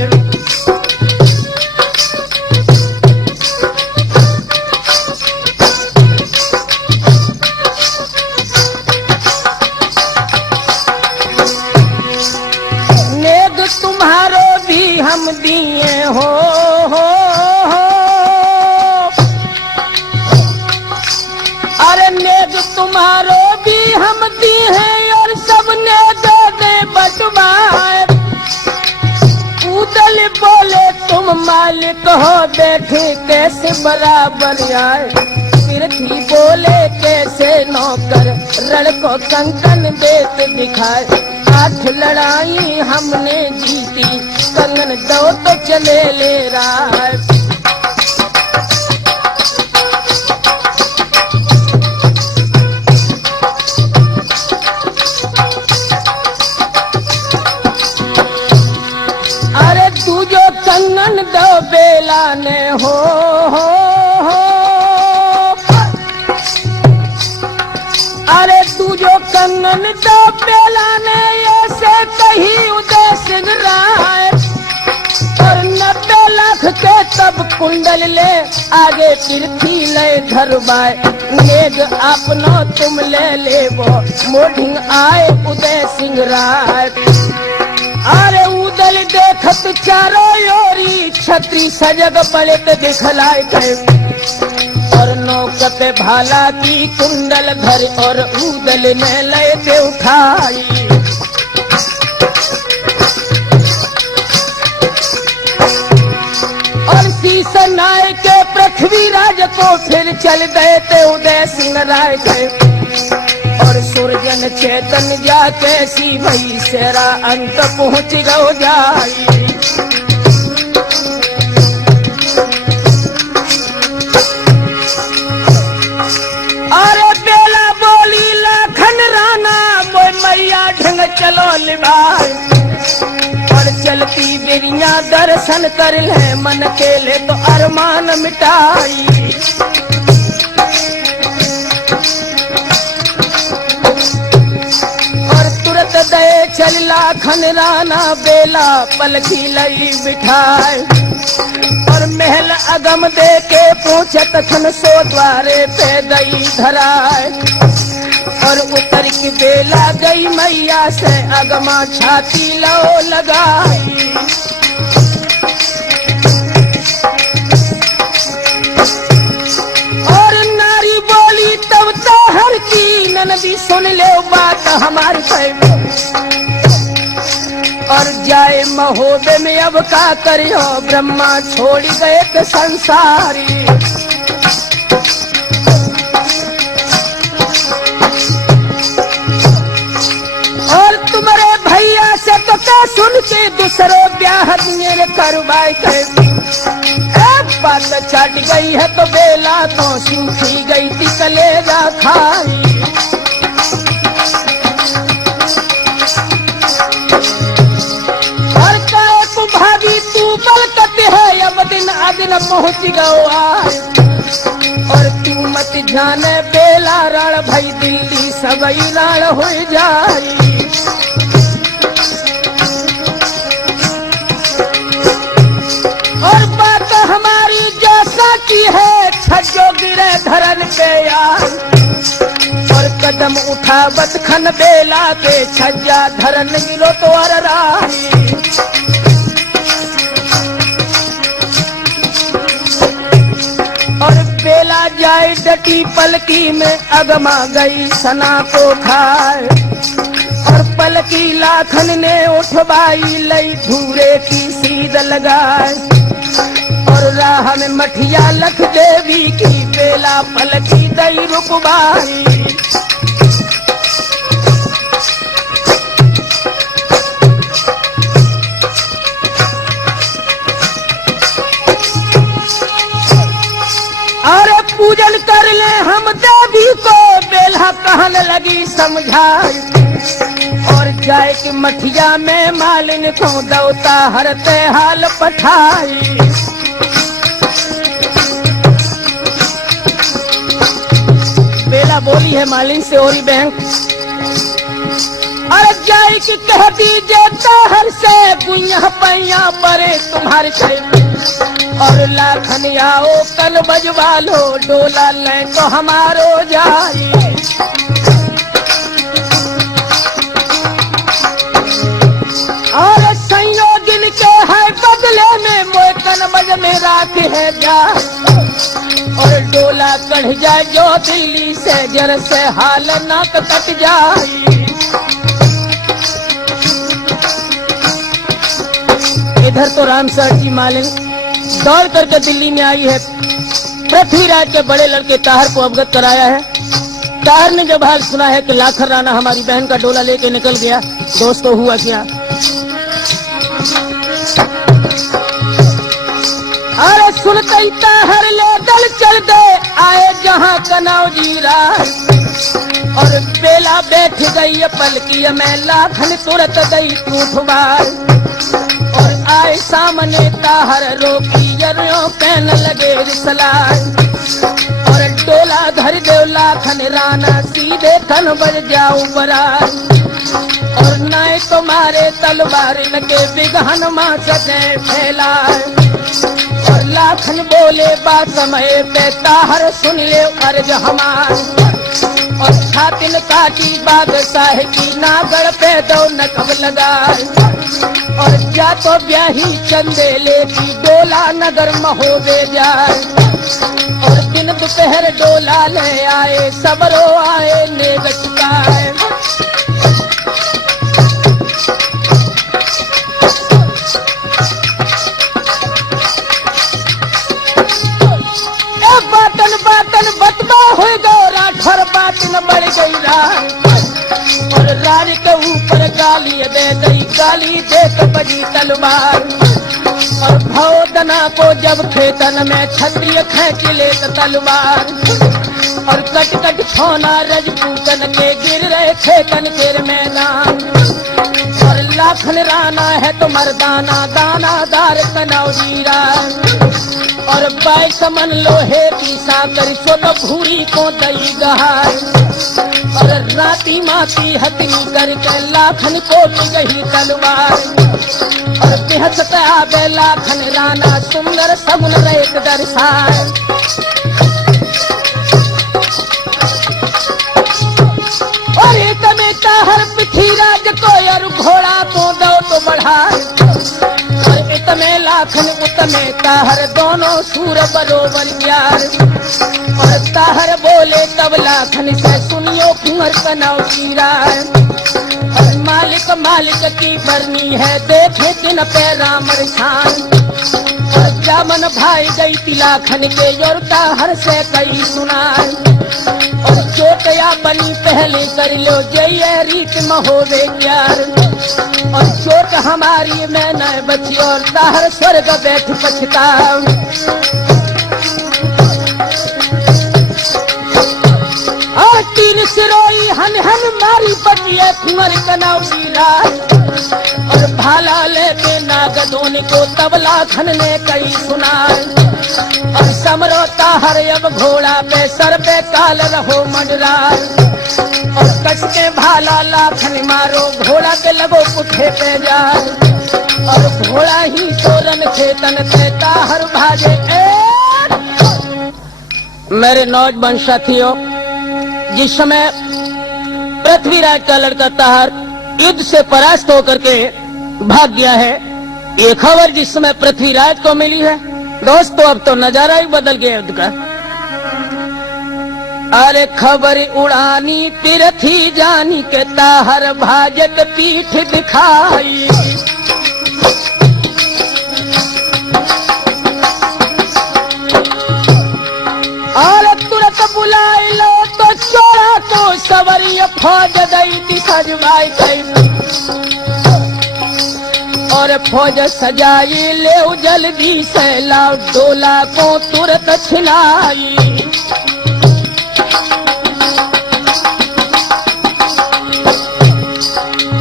नेग तुम्हारो भी हम दिए हो। अरे नेग तुम्हारो भी हम दी हैं और सबने दे दे बटवाए। उदल बोले तुम मालिक हो देखे कैसे बराबर आए। पृथ्वी बोले कैसे नौकर रण को कंकन देते दिखाए। 8 लड़ाई हमने जीती कंगन दो तो चले ले राय। अरे तू जो कंगन दो बेला ने हो। अरे तू जो कंगन दो बेला ने ऐसे कही उदय सिंह राय। और 90 लाख के तब कुंडल ले आगे पृथ्वी ले धरवाए। नेग अपनो तुम ले ले वो मोढ़िंग आए उदय सिंह राय। अरे उदल देखत चारों ओरी छत्री सजग पड़े दिखलाए गए। और नौकत भाला की कुंडल धर और उदल ने लेते उठाई। और शीशन आए के पृथ्वीराज को फिर चल गए थे उदय सिंह राय के। और सुरजन चेतन जाके सी भई सेरा अंत पहुंच गो जाई। अरे बेला बोली लाखन राना बोल मैया ढंग चलो लिबाई। और चलती बेरिया दर्शन कर ले मन के ले तो अरमान मिटाई। दे चल लाखन राना बेला पलकी लई बिठाए। और महल अगम दे के पूछत खन सो द्वारे पे गई धराए। और उतर की बेला गई मैया से अगमा छाती लो लगाई। और नारी बोली तब तो हर की ननदी सुन ले बात हमारी पे। और जाए महोदय में अब का करियो ब्रह्मा छोड़ गए तो संसारी। और तुम्हारे भैया से तो क्या सुन के दूसरे ब्याह मेरे करवाए के। बात छट गई है तो बेला तो सूखी गई थी कलेजा खाई। भागी तू बलकत है अब दिन आदिन पहुंच गो आए। और तू मत जाने बेला रण भई दिल्ली सबई रण हो जाई। उठावत खन बेला के छज्जा धरन गिरो तो अरराई। और बेला जाए डटी पलकी में अगमा गई सना को खाए। और पलकी लाखन ने उठवाई लई धूरे की सीध लगाए। और राह में मठिया लख देवी की बेला पलकी दई रुकवाई। अरे पूजन कर ले हम देवी को बेला कहन लगी समझाई। और जाए कि मठिया में मालिन को दौता हरते हाल पठाई। बेला बोली है मालिन से औरी बहन, अरे जाए कि कह दीजिए ताहर से गुइया पैया परे तुम्हारे से। और लाखन आओ कल बजवा लो डोला ले तो हमारो जाई। और संयोगिन के है बदले में मोकन बज में रात है जा। और डोला कढ़ जाए जो दिल्ली से जर से हाल नाक कट जाई। इधर तो रामसर जी मालिन दौड़ करके दिल्ली में आई है। पृथ्वीराज के बड़े लड़के ताहर को अवगत कराया है। ताहर ने जब हाल सुना है कि लाखन राणा हमारी बहन का डोला लेके निकल गया, दोस्तों हुआ क्या। अरे सुनते ही ताहर ले दल चल दे आए जहां कनाव जीरा। और बेला बैठ गई पलकी में लाखन तुरत गई टूटवार। और आए सामने ताहर रोकी जरियों कहने लगे रिसलाय। और डोला धर दो लाखन राणा सीधे खन बज जाऊं बरार। और नाय तुम्हारे तलवार लगे बिगहन मां सके फैलाए। और लाखन बोले बात समय पे ताहर सुन ले अर्ज हमार। और छातिन काटी बादशाह की नागड़ पे दो नकब लगाए। और जा तो ब्याही चंदे लेती डोला नगर महोदय जाए। और दिन दोपहर डोला ले आए सबरो आए नेग चुकाए। बातन बातन बतबा हो गो राठौर बातन बढ़ गई रात। और रानी के ऊपर गाली दे गई गाली देख बजी तलवार। और भौदना को जब खेतन में क्षत्रिय खेच ले तलवार। और कट कट छोना रजपूतन के गिर रहे खेतन के मैदान। और लाखन राणा है तो मर्दाना दानादार कनौजीरा। और 22 मन लोहे पीसा कर तो भूरी को दई गहार। और राती माती हथनी करके लाखन को गई तलवार। और बेहद आबे लाखन राणा सुंदर सगुन रेत दर्शाए। और एक में ताहर पृथ्वीराज को और घोड़ा को दो तो बढ़ाए। और इतने लाखन उतने ताहर दोनों सूर बरोबर यार। और ताहर बोले तब लाखन से सुनियो कुंवर कनाव कीरा। और मालिक मालिक की बरनी है देखे दिन पे राम शान। और जामन भाई गई तिलाखन के और ताहर से कई सुनाए। और चोटया बनी पहले कर लो जय रीत महोदय यार। और चोट हमारी में न बची और ताहर स्वर्ग बैठ पछताओ। और तीन सिरोई हन हन मारी बचिए कुंवर कनाव कीरा। और भाला लेके नागदोन को तबला खन ने कई सुनाए। और समरो ताहर अब घोड़ा पे सर पे काल रहो मंडराए। और कस के भाला लाखन मारो घोड़ा के लगो पुठे पे जाए। और घोड़ा ही तोरन खेतन पे ताहर भाजे। मेरे नौजवान साथियों, जिस समय पृथ्वीराज का लड़का ताहर युद्ध से परास्त होकर के भाग गया है। ये खबर जिस समय पृथ्वीराज को मिली है दोस्तों, अब तो नजारा ही बदल गया युद्ध का। अरे खबर उड़ानी पृथ्वी जानी के ताहर भाजत पीठ दिखाई। और तुरंत बुलाई लो तो चोरा को सवरी फौज दई सजवाई गई। और फौज सजाई ले जल्दी से लाओ डोला को तुरंत छिलाई।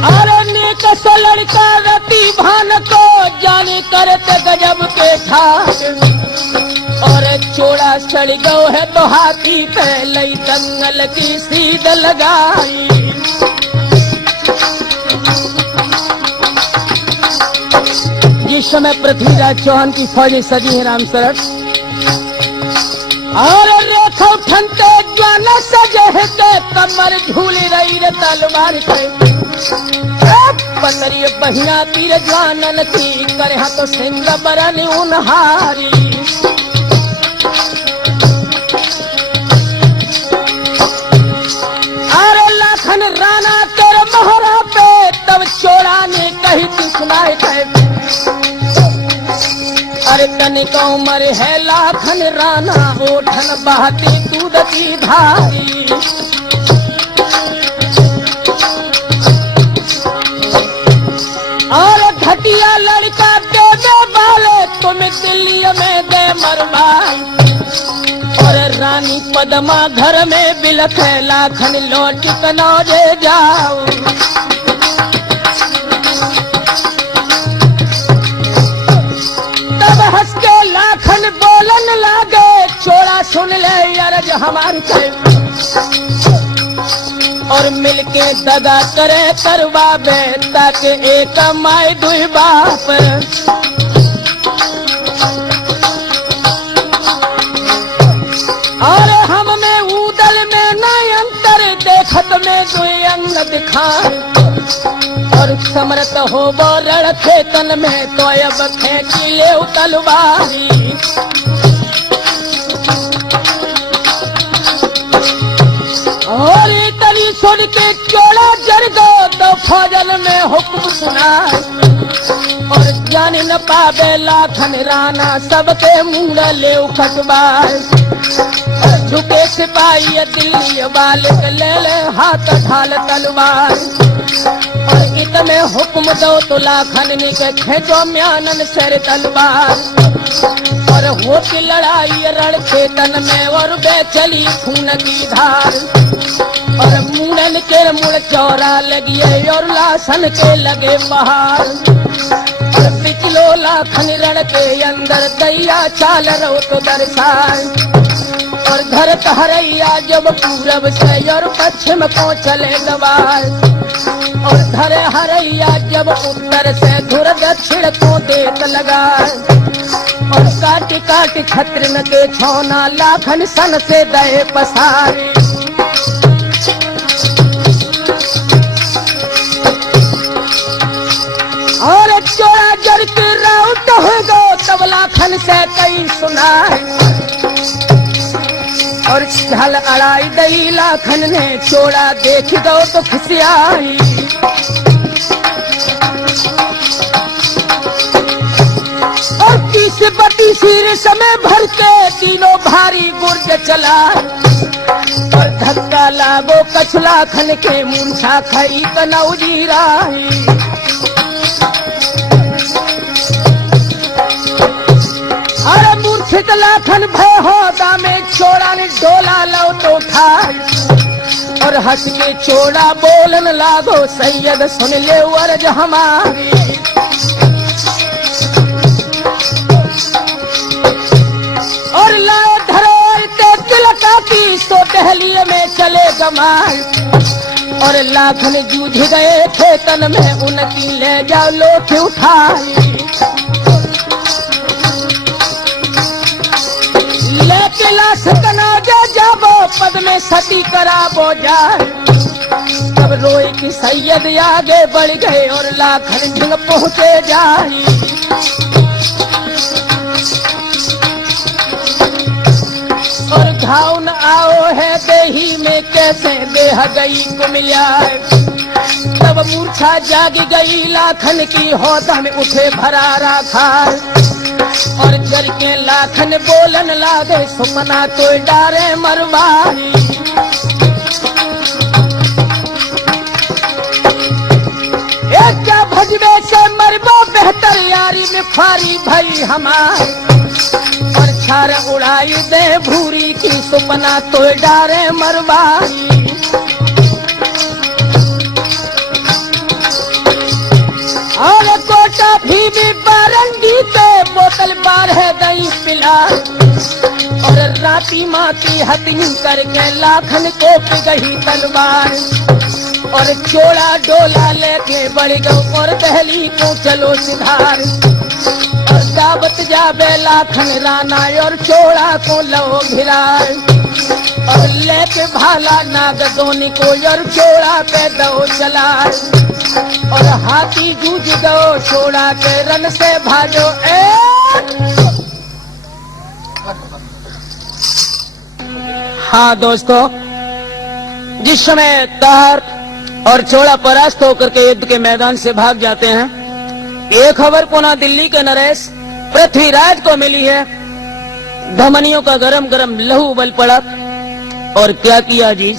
अरे नेक से लड़का रति भान को जाने करते गजब के ठाट। और चोड़ा सड़ गो है तो हाथी पे लई दंगल की सीध लगाई। जिस समय पृथ्वीराज चौहान की फौजें सजी है राम सरक, और रेखा ठनते ज्वान सजे है के कमर झूली रही रे तलवार से। पतरी बहिना तीर ज्वानन की करे हाथ सिंह बरन उनहारी। अरे लाखन राणा तेरे मोहरा पे तब चोरा ने कही थी सुनाए थे। अरे तनिका उमर है लाखन राणा ओठन बहती दूध की धारी। और घटिया लड़का दे दे वाले तुम दिल्ली में दे मरवाई। और रानी पद्मा घर में बिलख है लाखन लौट कनौजे जाओ। तब हंस के लाखन बोलन लागे चोड़ा सुन ले अरज हमारी के। और मिलके दगा करे करवा बे ताकि एक माई दुई बाप। और हम में उदल में नय अंतर देखत में दुई अंग दिखाए। और समरत हो वो रणखे तन में तो अब फेंकी ले तलवारी। और तरी सुन के चोड़ा जर गो तो फौजन में हुक्म सुनाए। और जान न पावे लाखन राणा सबके मुंह ले खटवाए। झुके सिपाही दिल्ली वाले ले ले हाथ ढाल तलवार। और इत में हुक्म दो तो लाखन के खेचो म्यानन सर तलवार। और होती लड़ाई रण खेतन में और बेचली खून की धार। और मुंडन के मुड़ चौरा लगिए और लाशन के लगे पहाड़। और पिछलो लाखन रण के अंदर दैया चाल रो तो दर्शाए। और घर हरैया जब पूरब से और पश्चिम को चले गवार। और धर हरैया जब उत्तर से धुर दक्षिण को देत लगाए। और काट काट छत्र के छौना लाखन सन से दे पसारे। और चोरा जर के राउत हो गो तब लाखन से कई सुनाए। और ढल अड़ाई दई लाखन ने चोरा देख दो तो खुशियाई। और 30-32 समय भर के तीनों भारी गुर्ज चला। और धक्का लागो कछ लाखन के मूंछा खई कनौजी राही। अरे मूर्छित लाखन भय होदा में चोड़ा ने डोला लो तो उठाई। और हंस के चोड़ा बोलन लागो सैयद सुन ले अर्ज हमारी। और लाए धरोर ते तिलका की सो टहली में चले गमाई। और लाखन जूझ गए थे तन में उनकी ले जाओ लोथ उठाई। लेके लाश कनौजे जाबो पद में सती कराबो जाए। तब रोए कि सैयद आगे बढ़ गए और लाखन ढंग पहुंचे जाई। और घाव न आओ है देही में कैसे देह गई को मिला। तब मूर्छा जागी गई लाखन की होदा में उठे भरारा खार। और जर के लाखन बोलन लागे सुमना तो डारे मरवाई। एक क्या भजबे से मरबो बेहतर यारी में फारी भई हमार। और छार उड़ाई दे भूरी की सुमना तो डारे मरवाई। और कोटा भी बारंडी पे बोतल बार है दही पिला। और राती माती हथिन करके लाखन को गई तलवार। और चोड़ा डोला लेके बढ़ गो और दहली को चलो सिधार। और दावत जाबे लाखन राना और चोड़ा को लो घिरार। और लेके भाला नाग दोनी को और चोड़ा पे दो चलार। और हाथी जूझ दो चोड़ा के रन से भाजो हाँ दोस्तों, जिस समय तार और चोड़ा परास्त होकर के युद्ध के मैदान से भाग जाते हैं, एक खबर पुनः दिल्ली के नरेश पृथ्वीराज को मिली है। धमनियों का गरम गरम लहू उबल पड़ा और क्या किया जी।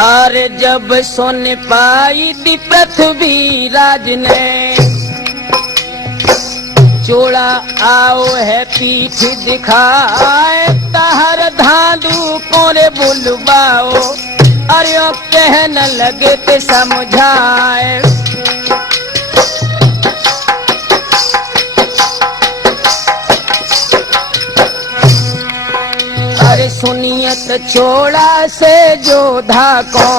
अरे जब सुन पाई थी पृथ्वीराज ने चोड़ा आओ है पीठ दिखाए। तहर धांधू कोरे बुलवाओ अरे कहन लगे ते समझाए। अरे सुनियत चोड़ा से जोधा को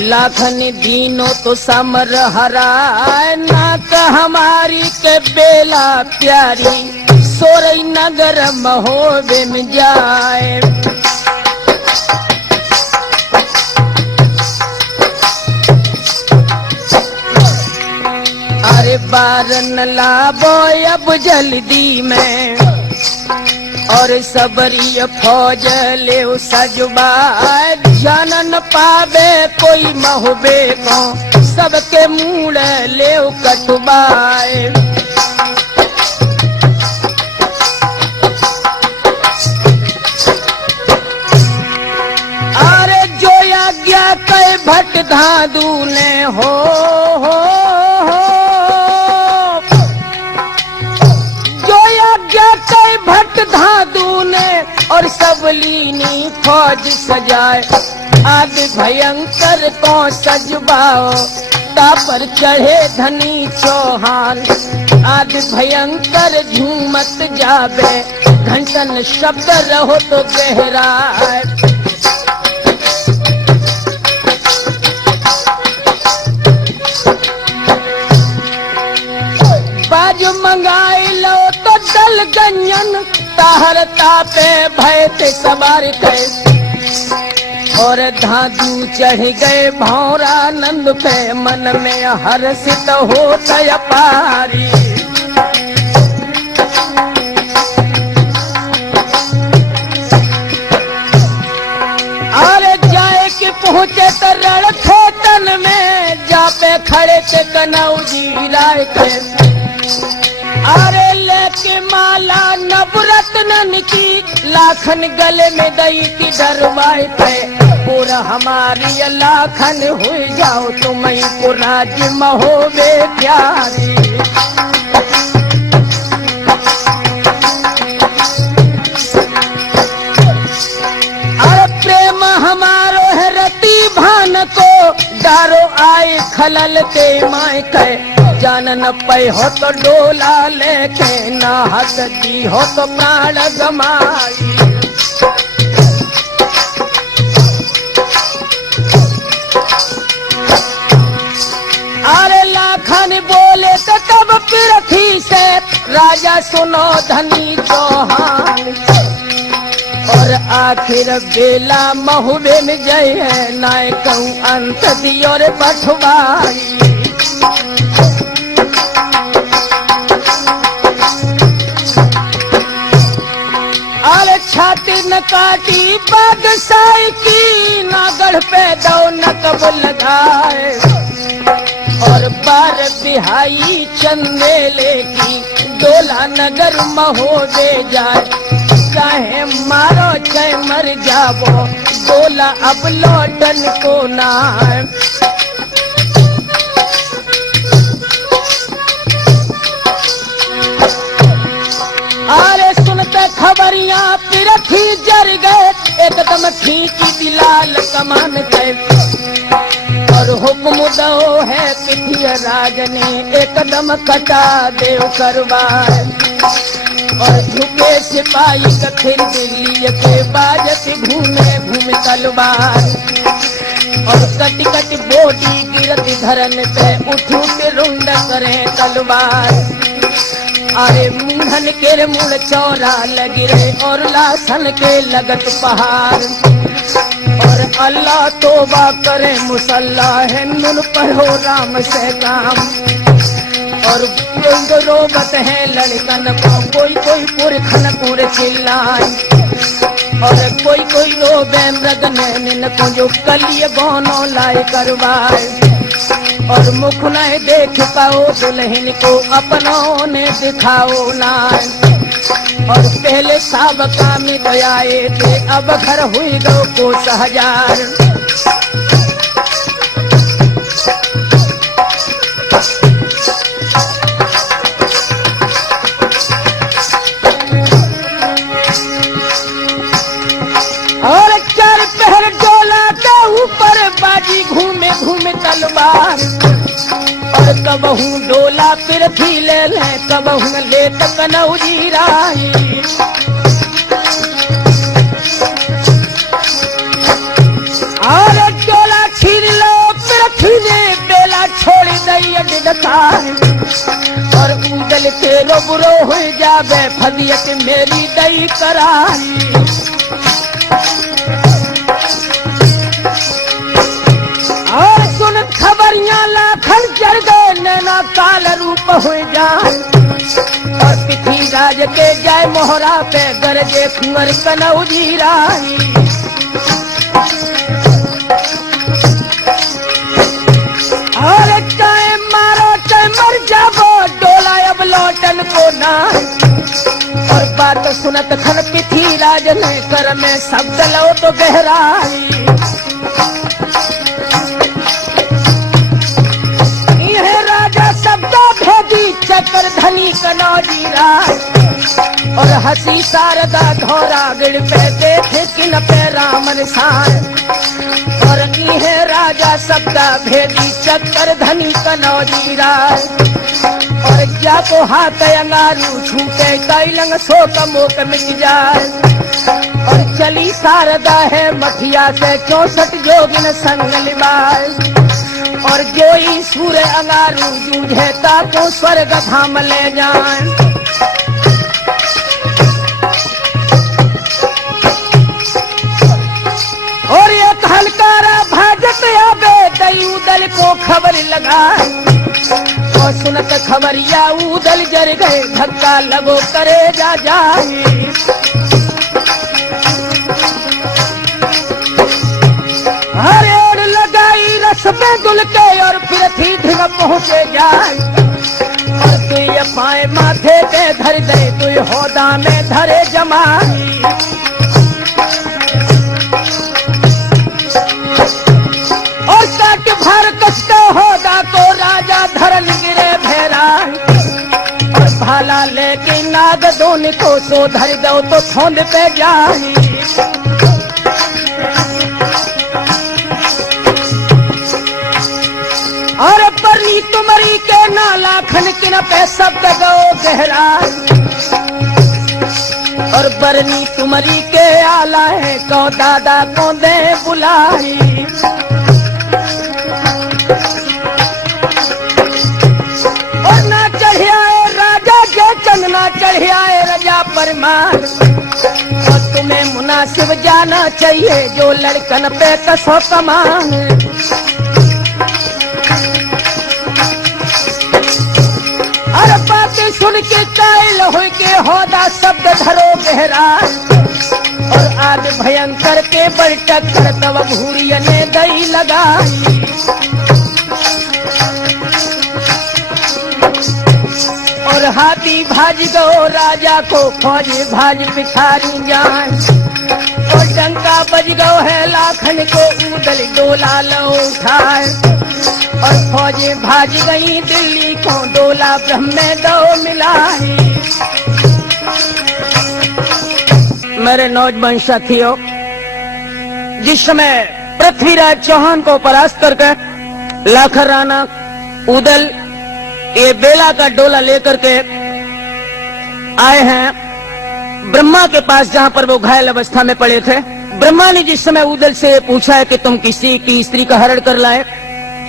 लाखन दीनों तो समर हराए। नाक हमारी के बेला प्यारी सोरई नगर महोबे में जाए। अरे बारन लाबो अब जल्दी में और सबरी फौज ले सजबा। जानन पावे कोई महुबे को सबके मूड़ ले कटवाए। अरे जो आज्ञा कई भट धादू ने हो जो आज्ञा कई भट धादू ने और सब लीनी फौज सजाए। आदि भयंकर को सजबाओ तापर चढ़े धनी चौहान। आदि भयंकर झूमत जाबे घंटन शब्द रहो तो गहरा। बाजू मंगाई लो तो दल गंजन ताहर तापे भय ते सवार थे। और धाधु चढ़ गए भौरा नंद पे मन में हर्षित होत अपारी। अरे जाए कि पहुंचे तो रण खेतन में जापे खड़े थे कनौजी राय के। अरे लेके माला नवरत्न की लाखन गले में दई की डरवाए थे। पूरा हमारी लाखन हुई जाओ तुम्हें को राज महोबे प्यारी। अरे प्रेम हमारो है रति भान को डारो आए खलल के माय के। जानन पे हो तो डोला लेके ना हसती हो तो प्राण गमाई। अरे लाखन बोले तो तब पृथ्वी से राजा सुनो धनी चौहान। और और आखिर बेला महुबे में जय है नाय कहूँ अंत दियोर बठवाई। अरे छाती न काटी बादशाही की नागढ़ पे दो नकब लगाए और बार बिहाई चंदेले की डोला नगर महोदे जाए चाहे मारो चाहे मर जाबो डोला अब लौटन को ना। अरे सुनते खबरियां पिरथी जर गए एकदम ठीक दिलाल कमान गए और हुक्म दो है पिथिया राज ने एकदम कटा देव करवाए और झुके सिपाही कथिर दिल्ली के बाजत घूमे घूम तलवार और कट कट बोटी गिरती धरन पे उठू के रुंड करे तलवार। अरे मुंडन के मुड़ चौरा लगी रे और लासन के लगत पहाड़ और अल्लाह तोबा करे मुसल्ला है नुन पर हो राम से काम और रोबत है लड़कन को कोई कोई पुरखन पुर चिल्लाए और कोई कोई रोबे मृग नैन को जो कलिय बोनो लाए करवाए और मुख न देख पाओ दुल्हन को अपनों ने दिखाओ ना और पहले सब काम तो आए थे अब घर हुई दो को हजार। और चार पहर डोला के ऊपर बाजी घूमे घूमे तलवार और कबहू डोला पिरथी ले ले कबहू ले तकनौजी राई और डोला छीन लो पिरथी ने बेला छोड़ दई अडकार और उदल के रोबरो हो जावे फदियत मेरी दई कराई। और सुन खबरियां लाखन जर गए नैना काल रूप हो जाए और पिथी राज के जाय मोहरा पे गरजे कुंवर कनौजी राई और चाहे मारो चाहे मर जाबो डोला अब लौटन को ना। और बात सुनत खन पिथी राज ने कर में शब्द लो तो गहराई चक्कर धनी कनौजी राज और हसी शारदा धोरा गिड़ पे देखे किन पे रामन सार और इहे राजा सब्दा भेदी चक्कर धनी कनौजी राज और जाको हाथ अंगारू छूटे कैलंग सो कमोक मिट जाए और चली शारदा है मठिया से 64 जोगिन संग लिबाए और जोई सूर्य अंगारू जूझे ताको स्वर्ग धाम ले जाए। और एक हलकारा भाजत आवे दई उदल को खबर लगाए और सुनत खबरिया उदल जर गए धक्का लगो करे जा जाए। हरे रस में दुल के और फिर थी ढिग पहुँचे जाए और तू ये पाए माथे पे धर दे तू होदा में धरे जमाई और काट भर कसते होदा को राजा धर गिरे भेरा और भाला लेके नाग दोन को सो धर दो तो छोंद पे जाई। और परनी तुमरी के नाला खनकिन पे शब्द गो गहरा और बरनी तुमरी के आला है को दादा को दे बुलाई और ना चढ़ियाए राजा के चंद ना चढ़ियाए राजा परमार और तुम में मुनासिब जाना चाहिए जो लड़कन पे कसो कमान। और बातें सुन के कायल हो के होदा शब्द धरो गहरा और आज भयंकर के बल टक्कर तब घूरिया ने दई लगाई। और हाथी भाज गो राजा को फौज भाज पिखारी जान और डंका बज गो है लाखन को उदल डोला लो उठाए और फौजें भाज गई दिल्ली को डोला ब्रह्म दो मिलाए। मेरे नौजवान साथियों, जिस समय पृथ्वीराज चौहान को परास्त करके लाखन राणा उदल ये बेला का डोला लेकर के आए हैं ब्रह्मा के पास, जहां पर वो घायल अवस्था में पड़े थे। ब्रह्मा ने जिस समय उदल से पूछा है कि तुम किसी की स्त्री का हरण कर लाए,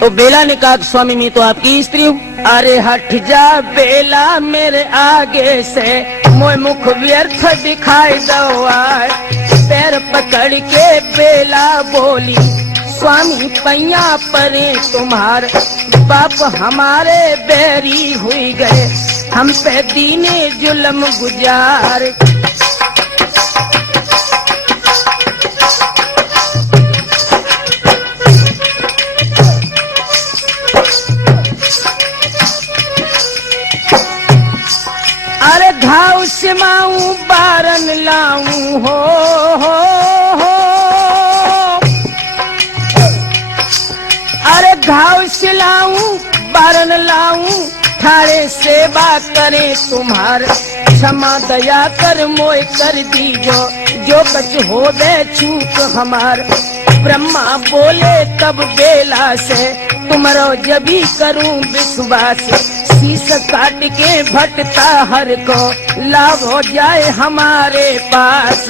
तो बेला ने कहा स्वामी मैं तो आपकी स्त्री हूँ। अरे हट जा बेला मेरे आगे से, मोह मुख व्यर्थ दिखाई दो आए। पैर पकड़ के बेला बोली स्वामी पैया परे तुम्हार, बाप हमारे बैरी हुई गए, हम पे दीने जुल्म गुजार। अरे घाव सिमाऊं बारन लाऊं हो, अरे घाव सिलाऊं बारन लाऊं, ठाड़े सेवा करे तुम्हार, क्षमा दया कर मोय कर दीजो, जो कछ हो दे चूक हमार। ब्रह्मा बोले तब बेला से, तुमरो जबी करूं विश्वास, शीश काट के भटता हर को लाभ हो जाए हमारे पास।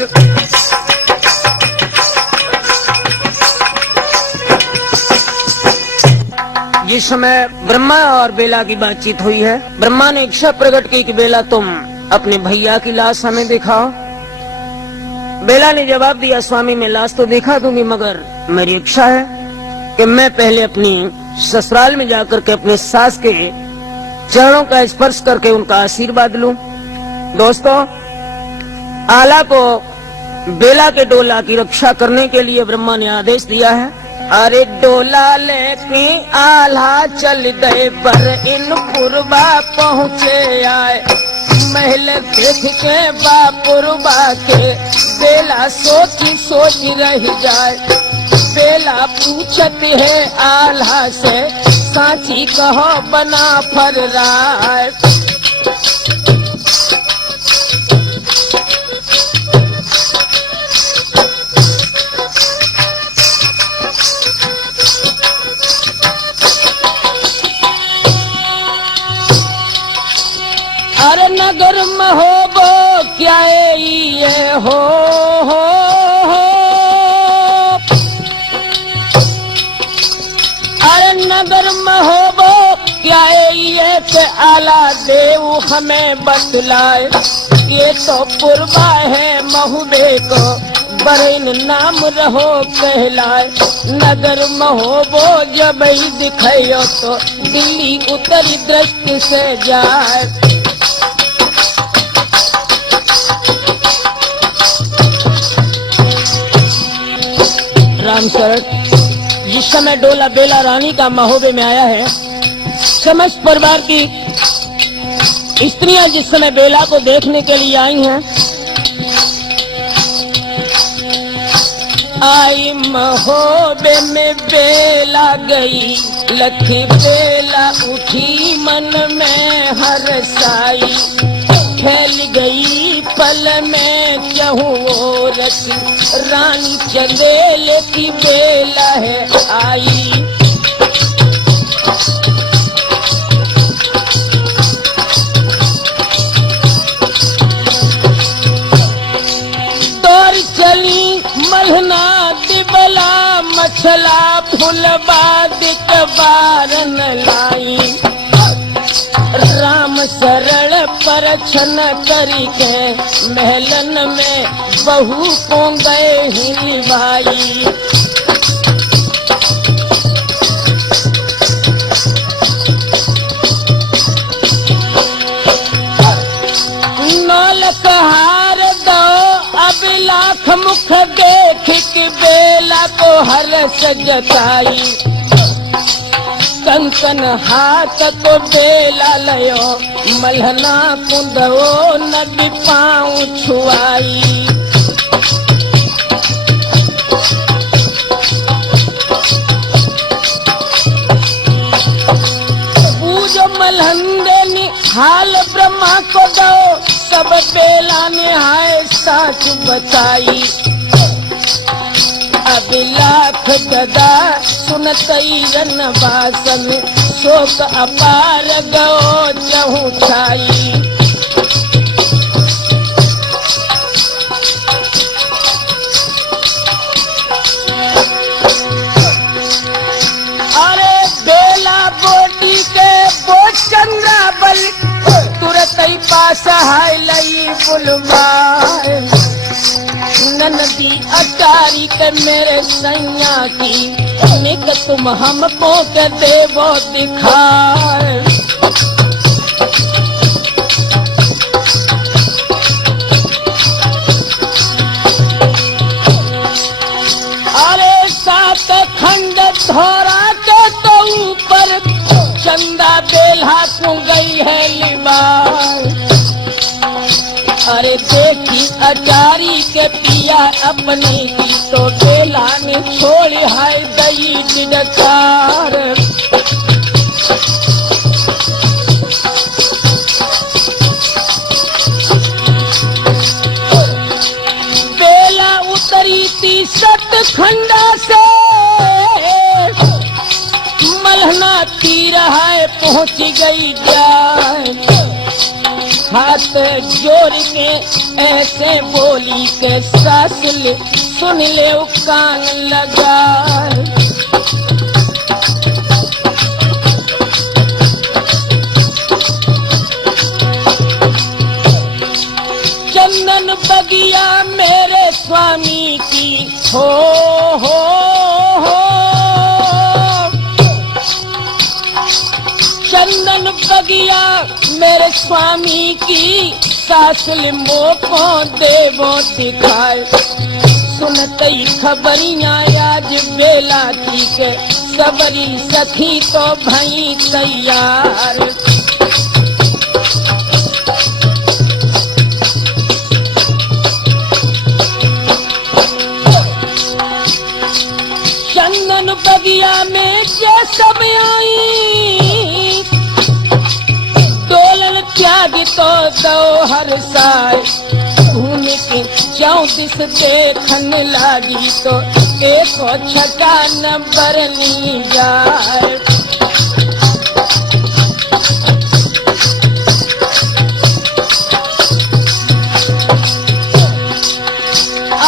जिस समय ब्रह्मा और बेला की बातचीत हुई है, ब्रह्मा ने इच्छा प्रकट की कि बेला तुम अपने भैया की लाश हमें दिखाओ। बेला ने जवाब दिया स्वामी मैं लाश तो दिखा दूंगी, मगर मेरी इच्छा है कि मैं पहले अपनी ससुराल में जाकर के अपने सास के चरणों का स्पर्श करके उनका आशीर्वाद लूं। दोस्तों, आला को बेला के डोला की रक्षा करने के लिए ब्रह्मा ने आदेश दिया है। अरे डोला लेके आल्हा चल गए पर इन पुरबा पहुँचे आए, महल देख के बापुरबा के बेला सोची सोच रह जाए। बेला पूछत है आल्हा से, सांची कहो बना फर्राए। अरे नगर में हो वो क्या ये हो, अरे नगर में हो वो क्या ये के आला देव हमें बतलाए। ये तो पुरबा है महुबे को बरन नाम रहो कहलाए। नगर में हो वो जब ही दिखायो तो दिल्ली उत्तरी दृष्टि से जाए। राम शरण, जिस समय डोला बेला रानी का महोबे में आया है, समस्त परिवार की स्त्रियां जिस समय बेला को देखने के लिए आई हैं, आई महोबे में बेला गई, लखी बेला उठी मन में हरसाई। फैल गई पल में चहुओ रस, रानी चंदेल की बेला है आई। दौड़ चली मलहना दिबला, मछला फुलबाद कबारन लाई। राम शरण पर छन करी के महलन में बहू को गए ही भाई। नौलख हार दो अब लाख मुख देख के बेला को हर्ष जताई। कंकन हाथ को बेला लयो मल्हना कुंदो नदी पाँव छुआई। पूजो मल्हंदे निहाल ब्रह्मा को दो सब बेला निहाय साच बताई। अभिलाख गदा सुनतई रन बासन शोक अपार गो चहु छाई। अरे बेला बोटी के बो चंद्रा बल तुरत ही पास हाय लई बुलवाए। ननदी अटारी के मेरे सैया की निक तुम हमको के देवो दिखाए। अरे सात खंड धोरा के तो ऊपर चंदा बेल्हा को गई है लिबार। अरे देखी अटारी के पिया अपनी की तो बेला ने छोड़ हाय दई डिडकार। बेला उतरी थी सत खंडा से मल्हना तीर हाय पहुंच गई जाए। हाथ जोड़ के ऐसे बोली के सास ले सुन ले कान लगा। चंदन बगिया मेरे स्वामी की हो चंदन बगिया मेरे स्वामी की सासुल मोको देवो दिखाए। सुनतई खबरियां आज बेला की के सबरी सखी तो भई तैयार। चंदन बगिया में जो सब आई डोलन त्याग तो दो हर साय। घूम के 34 देखन लागी तो 106 नंबर नी जाए।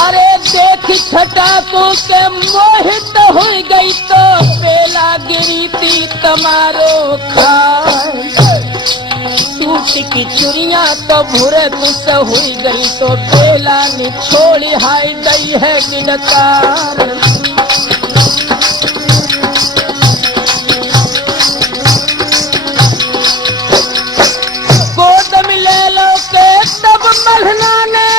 अरे देख छटाकों के मोहित हो गई तो बेला गिरी थी तमारो खाए। टूट की चुरिया तो भूरे दुस हुई गई तो बेला ने छोड़ी हाय दई है गिनकार। गोद में ले लो के तब मल्हना ने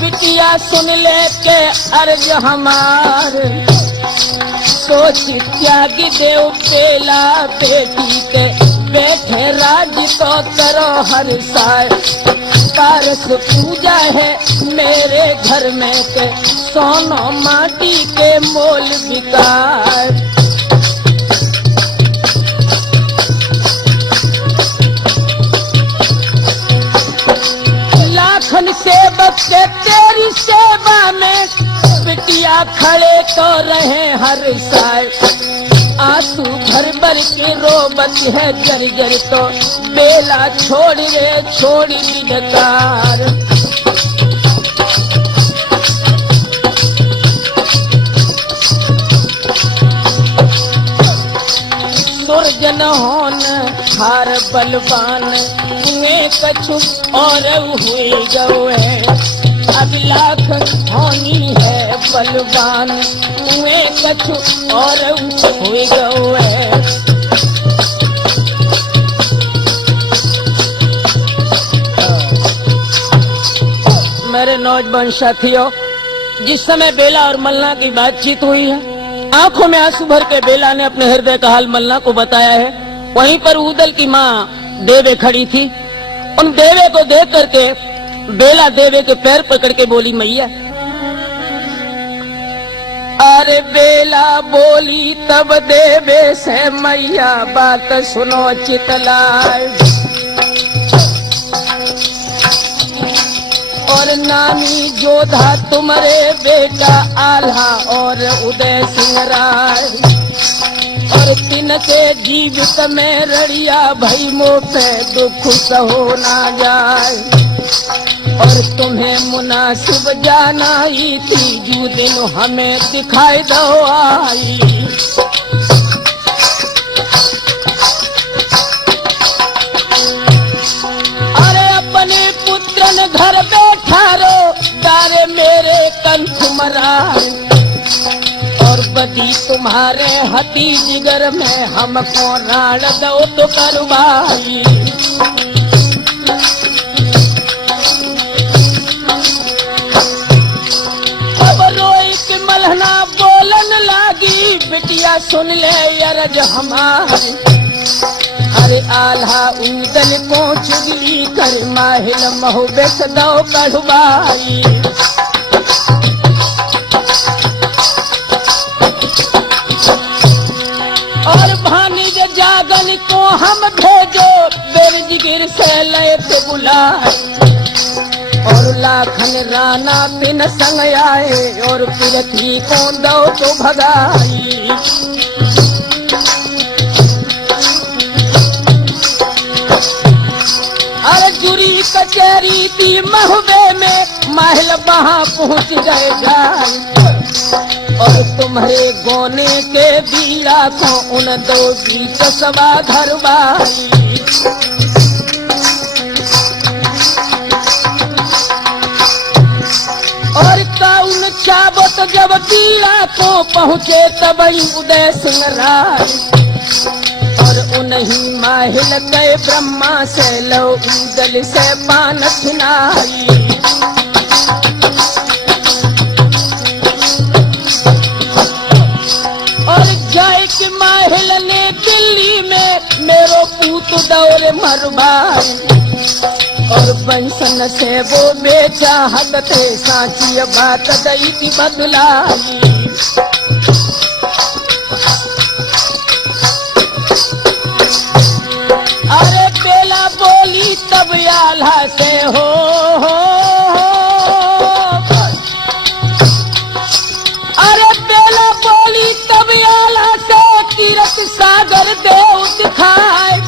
बिटिया सुन ले के अर्ज हमार। सोच त्यागी देव बेला बेटी के बैठे राज तो करो हर साय। पारस पूजा है मेरे घर में के सोनो माटी के मोल बिकार। लाखन सेवक के तेरी सेवा में बिटिया खड़े तो रहे हर साय। आंसू भर भर के रोबत है जर जर तो बेला छोड़ रे छोड़ी दिनकार। सुरजन होन हार बलवान में कछु और हुई गए अब लाख होनी है बलवान में कछु और हुई गए। मेरे नौजवान साथियों, जिस समय बेला और मल्ला की बातचीत हुई है, आंखों में आंसू भर के बेला ने अपने हृदय का हाल मल्ला को बताया है। वहीं पर उदल की माँ देवे खड़ी थी। उन देवे को देख करके बेला देवे के पैर पकड़ के बोली, मैया। अरे बेला बोली तब देवे से, मैया बात सुनो चितलाए। और नामी जोधा तुम्हारे बेटा आल्हा और उदय सिंह राय, और तिनके जीवित में रड़िया भई मोह पे दुख सहो ना जाए। और तुम्हें मुनासिब जाना ही थी जो दिन हमें दिखाई दो आई। घर बैठा रो डारे मेरे कंठ मराए, और बदी तुम्हारे हती जिगर में हमको राण दो तो करवाई। अब रोई के मलहना बोलन लागी, बिटिया सुन ले अरज हमारी। अरे आल्हा उदल पहुंच गई कर माहिल महु बेच दो कढ़वाई। और भानिज जागन को हम भेजो बेरजगिर से लैत बुलाए। और लाखन राना बिन संग आए, और पृथ्वी को दो तो भगाई। अरे जुरी कचहरी थी महुबे में, महल वहां पहुंच गए जाए। और तुम्हारे गोने के बीड़ा को उन दो बीच सवा धरवाई। और काउन चाबत जब बीड़ा को पहुंचे तब उदय सिंह राय। और उन्हीं माहिल गए ब्रह्मा से लो उदल से पान खिनाई। और जय के माहिल ने दिल्ली में मेरो पूत दौरे मरवाई। और बंसन से वो बेचा हदते सांची बात दई की बदलाई। अरे बेला बोली तब आल्हा से हो, अरे बेला बोली तब आल्हा से, तीरथ सागर देव दिखाए।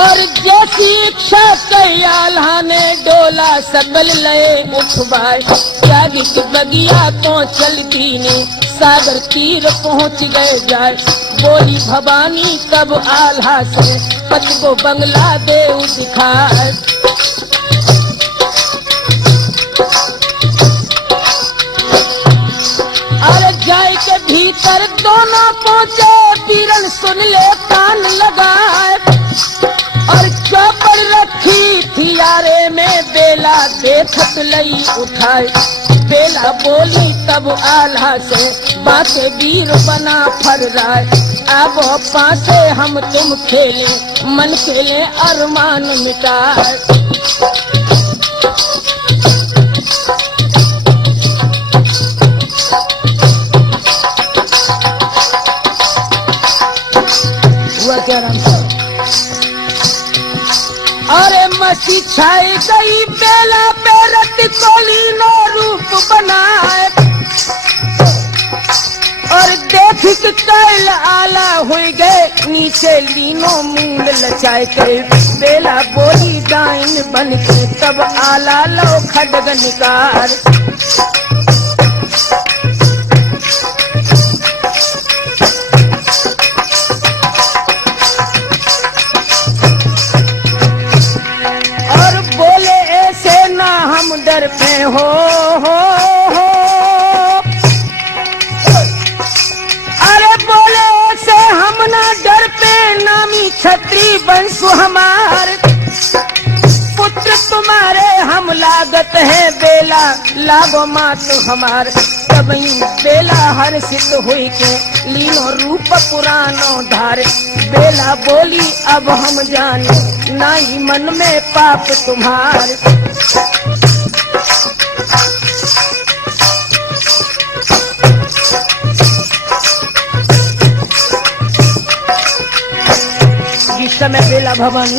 और जैसी इच्छा कही आल्हा ने डोला सकल लय उठवाए। त्यागी की बगिया तो चलती ने सागर तीर पहुंच गए जाए। बोली भवानी तब आल्हा से, पति को बंगला देव दिखाए। अरे जाय के भीतर दोनों पहुंचे, पीरन सुन ले कान लगाए। और चौपड़ रखी थी यारे में बेला देखत लई उठाए। बेला बोली तब आल्हा से, बाते वीर बना फर राय। अब पासे हम तुम खेले, मन खेले अरमान मिटाए। हुआ क्या राम साहब? अरे मसी छाई गई बेला बेरत कोली नो रूप बनाए। और देख के कैल आला हुई गए, नीचे लीनो मूल लचाए के। बेला बोली दाइन बन के तब आला लो खडग निकार। क्षत्रिय वंश हमार, पुत्र तुम्हारे हम लागत है बेला, लागो मात हमार। तबई बेला हर्षित हुई के लीनो रूप पुरानो धारे, बेला बोली अब हम जाने नाई मन में पाप तुम्हारे। इस समय बेला भवन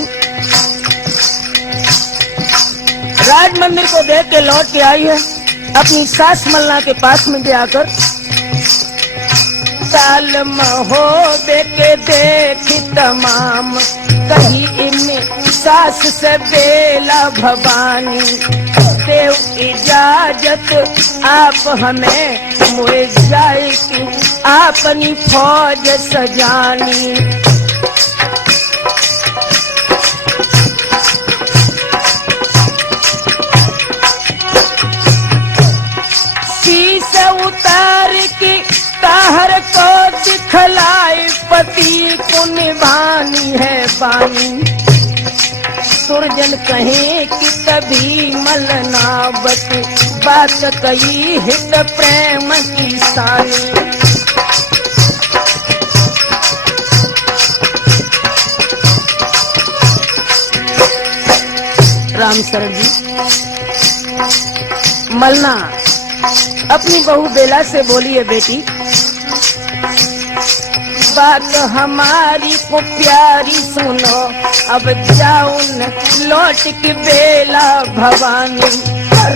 राज मंदिर को देख के लौट के आई है, अपनी सास मल्ला के पास में जाकर साल महोबे के देखी तमाम, कही इन्हें सास से बेला भवानी, देव इजाजत आप हमें मुझे जाए की अपनी फौज सजानी। उतार की ताहर को दिखलाई, पति को निभानी है बानी। सुरजन कहे कि कभी मलनावत, बात कही हित प्रेम की सानी। राम शरण जी मलना अपनी बहू बेला से बोली है, बेटी बात हमारी को प्यारी सुनो, अब जाओ न लौट के बेला भवानी।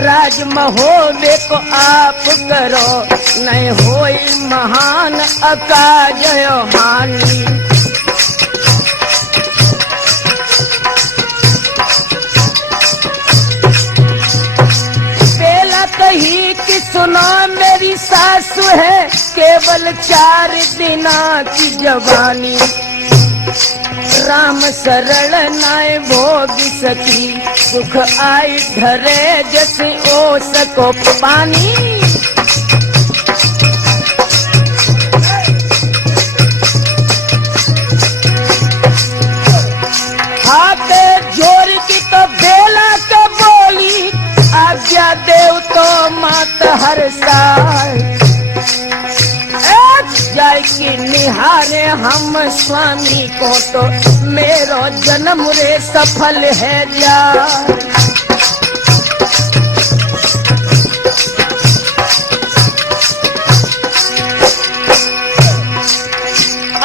राज महोबे को आप करो, नहीं होई महान अकाज हानि। कही कि सुनो मेरी सासु है केवल 4 दिना की जवानी, राम शरण नाय भोग सकी, सुख आई धरे जैसे ओ सको पानी। हाथ जोर की तो बेला का बोली, आज्ञा देव तो मात हर साल, जाय की निहारे हम स्वामी को, तो मेरो जन्म रे सफल है जा।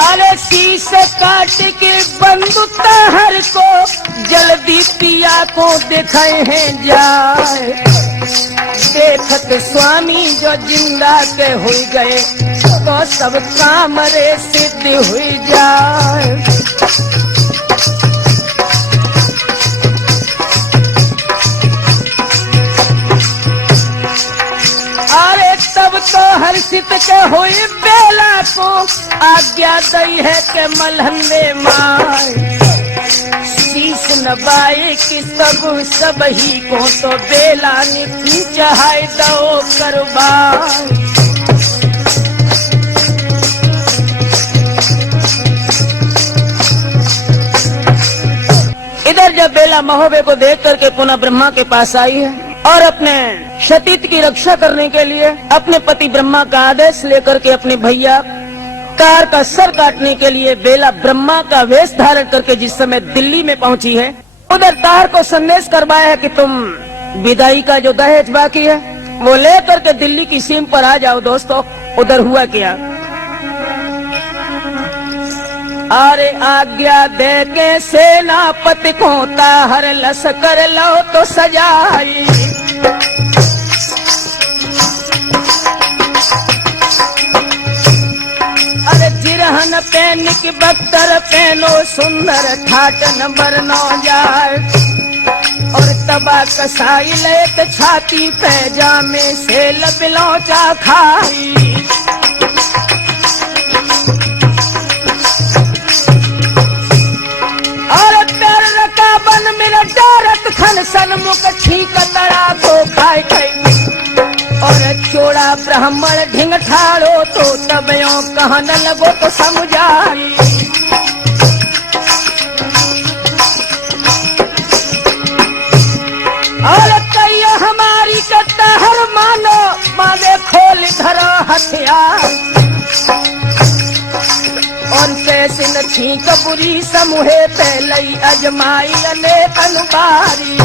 अरे शीश काट के बंदूक हर को, जल्दी पिया को दिखाए हैं जाए। देखत स्वामी जो जिंदा के हो गए, तो सब काम रे सिद्ध हुई जाए। अरे तब तो हर्षित के हुई बेला को, आज्ञा दई है के मलहन में माए। शीश नवाए कि सब ही को, तो बेला ने चाहे दो करवाए। इधर जब बेला महोबे को देख करके पुनः ब्रह्मा के पास आई है, और अपने क्षतित की रक्षा करने के लिए अपने पति ब्रह्मा का आदेश लेकर के अपने भैया कार का सर काटने के लिए बेला ब्रह्मा का वेश धारण करके जिस समय दिल्ली में पहुंची है, उधर तार को संदेश करवाया है कि तुम विदाई का जो दहेज बाकी है वो लेकर के दिल्ली की सीम पर आ जाओ। दोस्तों उधर हुआ क्या, अरे आज्ञा दे के सेनापति को ताहर लश्कर लो तो सजाई। अरे जिरहन पहन की बख्तर पहनो, सुंदर ठाट नंबर 9 जाए। और तबा कसाई लेत छाती पैजामे से लबिलौचा खाई। और पैर रका बन मेरा डारत खन सन्मुख ठीक तड़ा को खाए गई। और चोड़ा ब्राह्मण ढिंग ठाड़ो तो तब यो कहन लगो तो समझाई। न छींक बुरी समूहे पहलई अजमाई अनेक अनुबारी।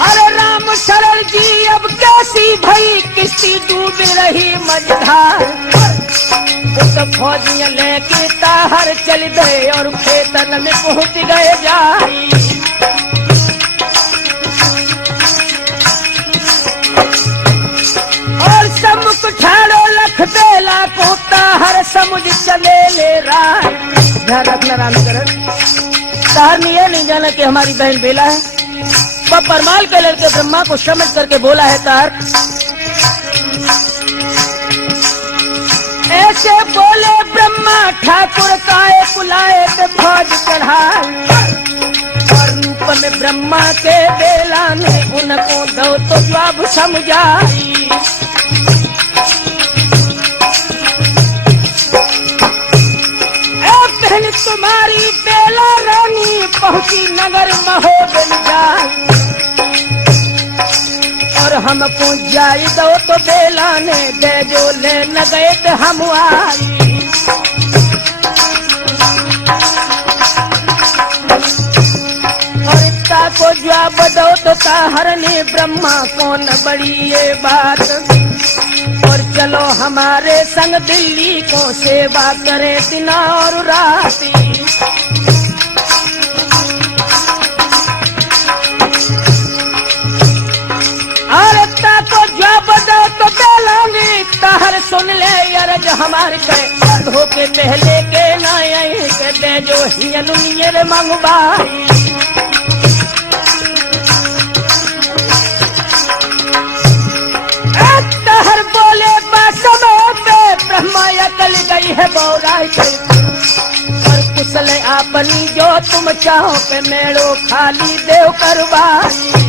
अरे राम शरण जी अब कैसी भई किस्ती डूब रही मझधार। उस फौजियां लेके ताहर चल गए और खेतन में पहुंच गए जारी। और समुख ठाड़ो लख बेला को ताहर समुझ चले ले राय। ध्यान रखना रामचरण, ताहर ने यह नहीं जाना कि हमारी बहन बेला है। वह परमाल के लड़के ब्रह्मा को समझ करके बोला है ताहर। ऐसे बोले ब्रह्मा ठाकुर काए बुलाए के फौज चढ़ाए। और रूप में ब्रह्मा के बेला ने उनको दो तो जवाब समझाई। बहन तुम्हारी बेला रानी पहुंची नगर महोदय जाए। और हमको जाई दो तो बेला ने दे जो ले न गए तो हम आई। और इतना को जवाब दो तो ताहर ने ब्रह्मा को न बड़ी ये बात। और चलो हमारे संग दिल्ली को सेवा करे दिन और राती। को जवाब दो तो बेलांगी ताहर सुन ले अरज हमारे के धोखे पहले के ना आई के दे जो हियनुनियर मंगवाई। ताहर बोले बासमो पे ब्रह्मा अकल गई है बौराई के। और कुशल अपनी जो तुम चाहो पे मेड़ो खाली देव करवाई।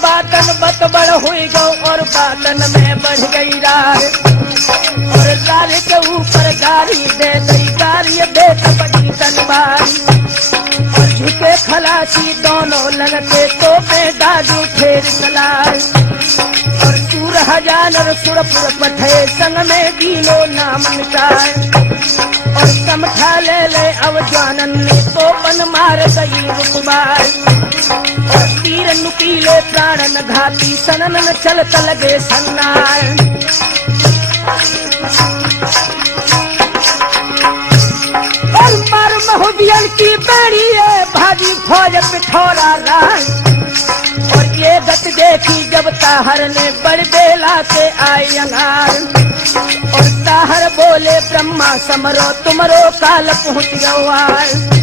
बातन बत बड़ हुई गो और बातन में बढ़ गई रार। और रार के ऊपर गारी दे गई गारी बेट बड़ी तलवारी। और झुके खलासी दोनों लगते तो पे दादू फेर चलाए। और सूर हजार सुरपुर पठे संग में दीनो नाम मिटाए। और समठा ले अब जानन ने तो बन मार गई रुकबाई। और तीर नुकीले प्राणन घाती सनन न चलत लगे सन्नाय। और मार महुदियन की बेड़ी है भाजी फौज पिठौरा राय। और ये गत देखी जब ताहर ने बड़ बेला के आए अंगार। और ताहर बोले ब्रह्मा समरो तुमरो काल पहुंच गवार।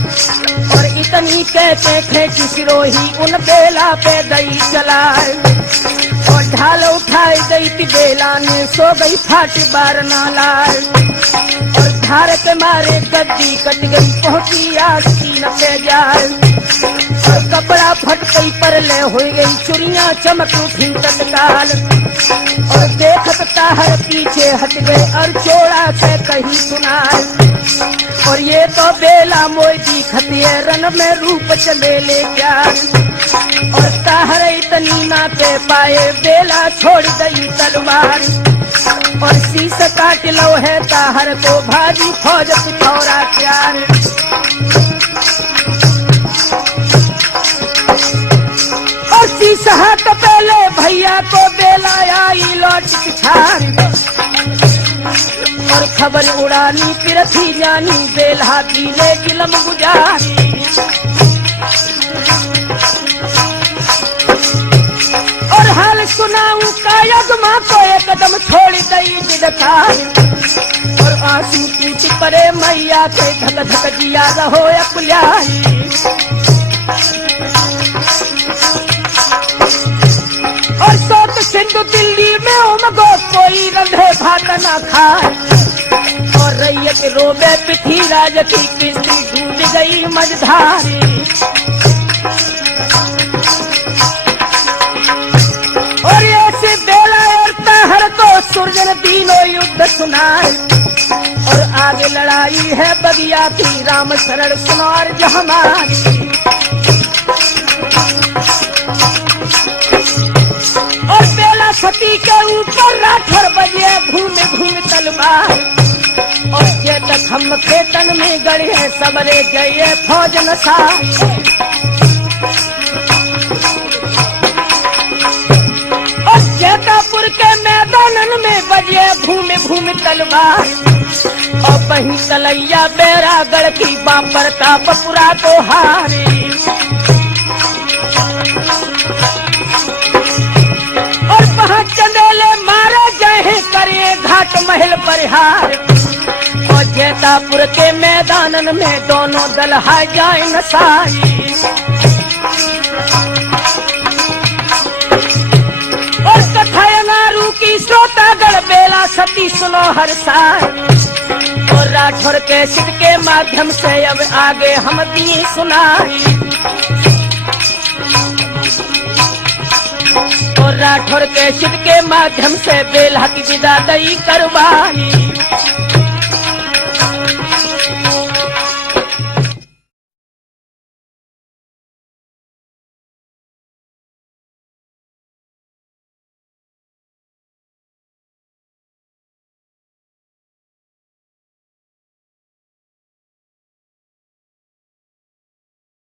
और इतनी कहते खेच सिरोही उन बेला पे दई चलाए। और ढाल उठाई गई थी बेला ने सो गई फाट बार नालाए। और धार के मारे गड्डी कट गई पहुंची आस्तीन पे जाए। और कपड़ा फट गई पर ले हो गई चुरियां चमक उठी तत्काल। और देखत ताहर पीछे हट गए और चोड़ा से कहीं सुनाए। और ये तो बेला मोई दिखत है रन में रूप चले ले प्यार। और ताहर इतनी ना के पाए बेला छोड़ गई तलवार। और शीश काट लो है ताहर को भाजी फौज पिठौरा प्यार। और शीश हाथ पहले भैया को बेला आई लौट पिछाड़। और खबर उड़ानी पिरथी जानी बेला दिले किलम गुजारी। और हाल सुनाऊं कायग माँ को एकदम छोड़ गई दिदकार। और आंसू टूट पड़े मैया के धक धक जिया रहो अकुल्याई। और सोत सिंधु दिल्ली में उमगो कोई रंधे भात न खाए। और रैयत रोबे पिठी राज की किस्ती डूब गई मझधारी। और ऐसे बेला और ताहर को सुरजन तीनों युद्ध सुनाए। और आगे लड़ाई है बगिया की राम शरण सुनार जहमारी। दरबार और जे तक हम खेतन में गड़े सबरे गए फौज नशा और जैतापुर के मैदानन में बजे भूमि भूमि तलवार और वहीं तलैया बैरागढ़ की बापर का बपुरा तो हारे और वहाँ चंदेले मारे गए करे घाट महल परिहार और जैतापुर के मैदानन में दोनों दल हाय जाए नसाई और कथायनारू की श्रोतागढ़ बेला सती सुनो हर साल और राठौर के सिद्ध के माध्यम से अब आगे हम दी सुनाई और राठौर के सिद्ध के माध्यम से बेला की विदा दई करवाई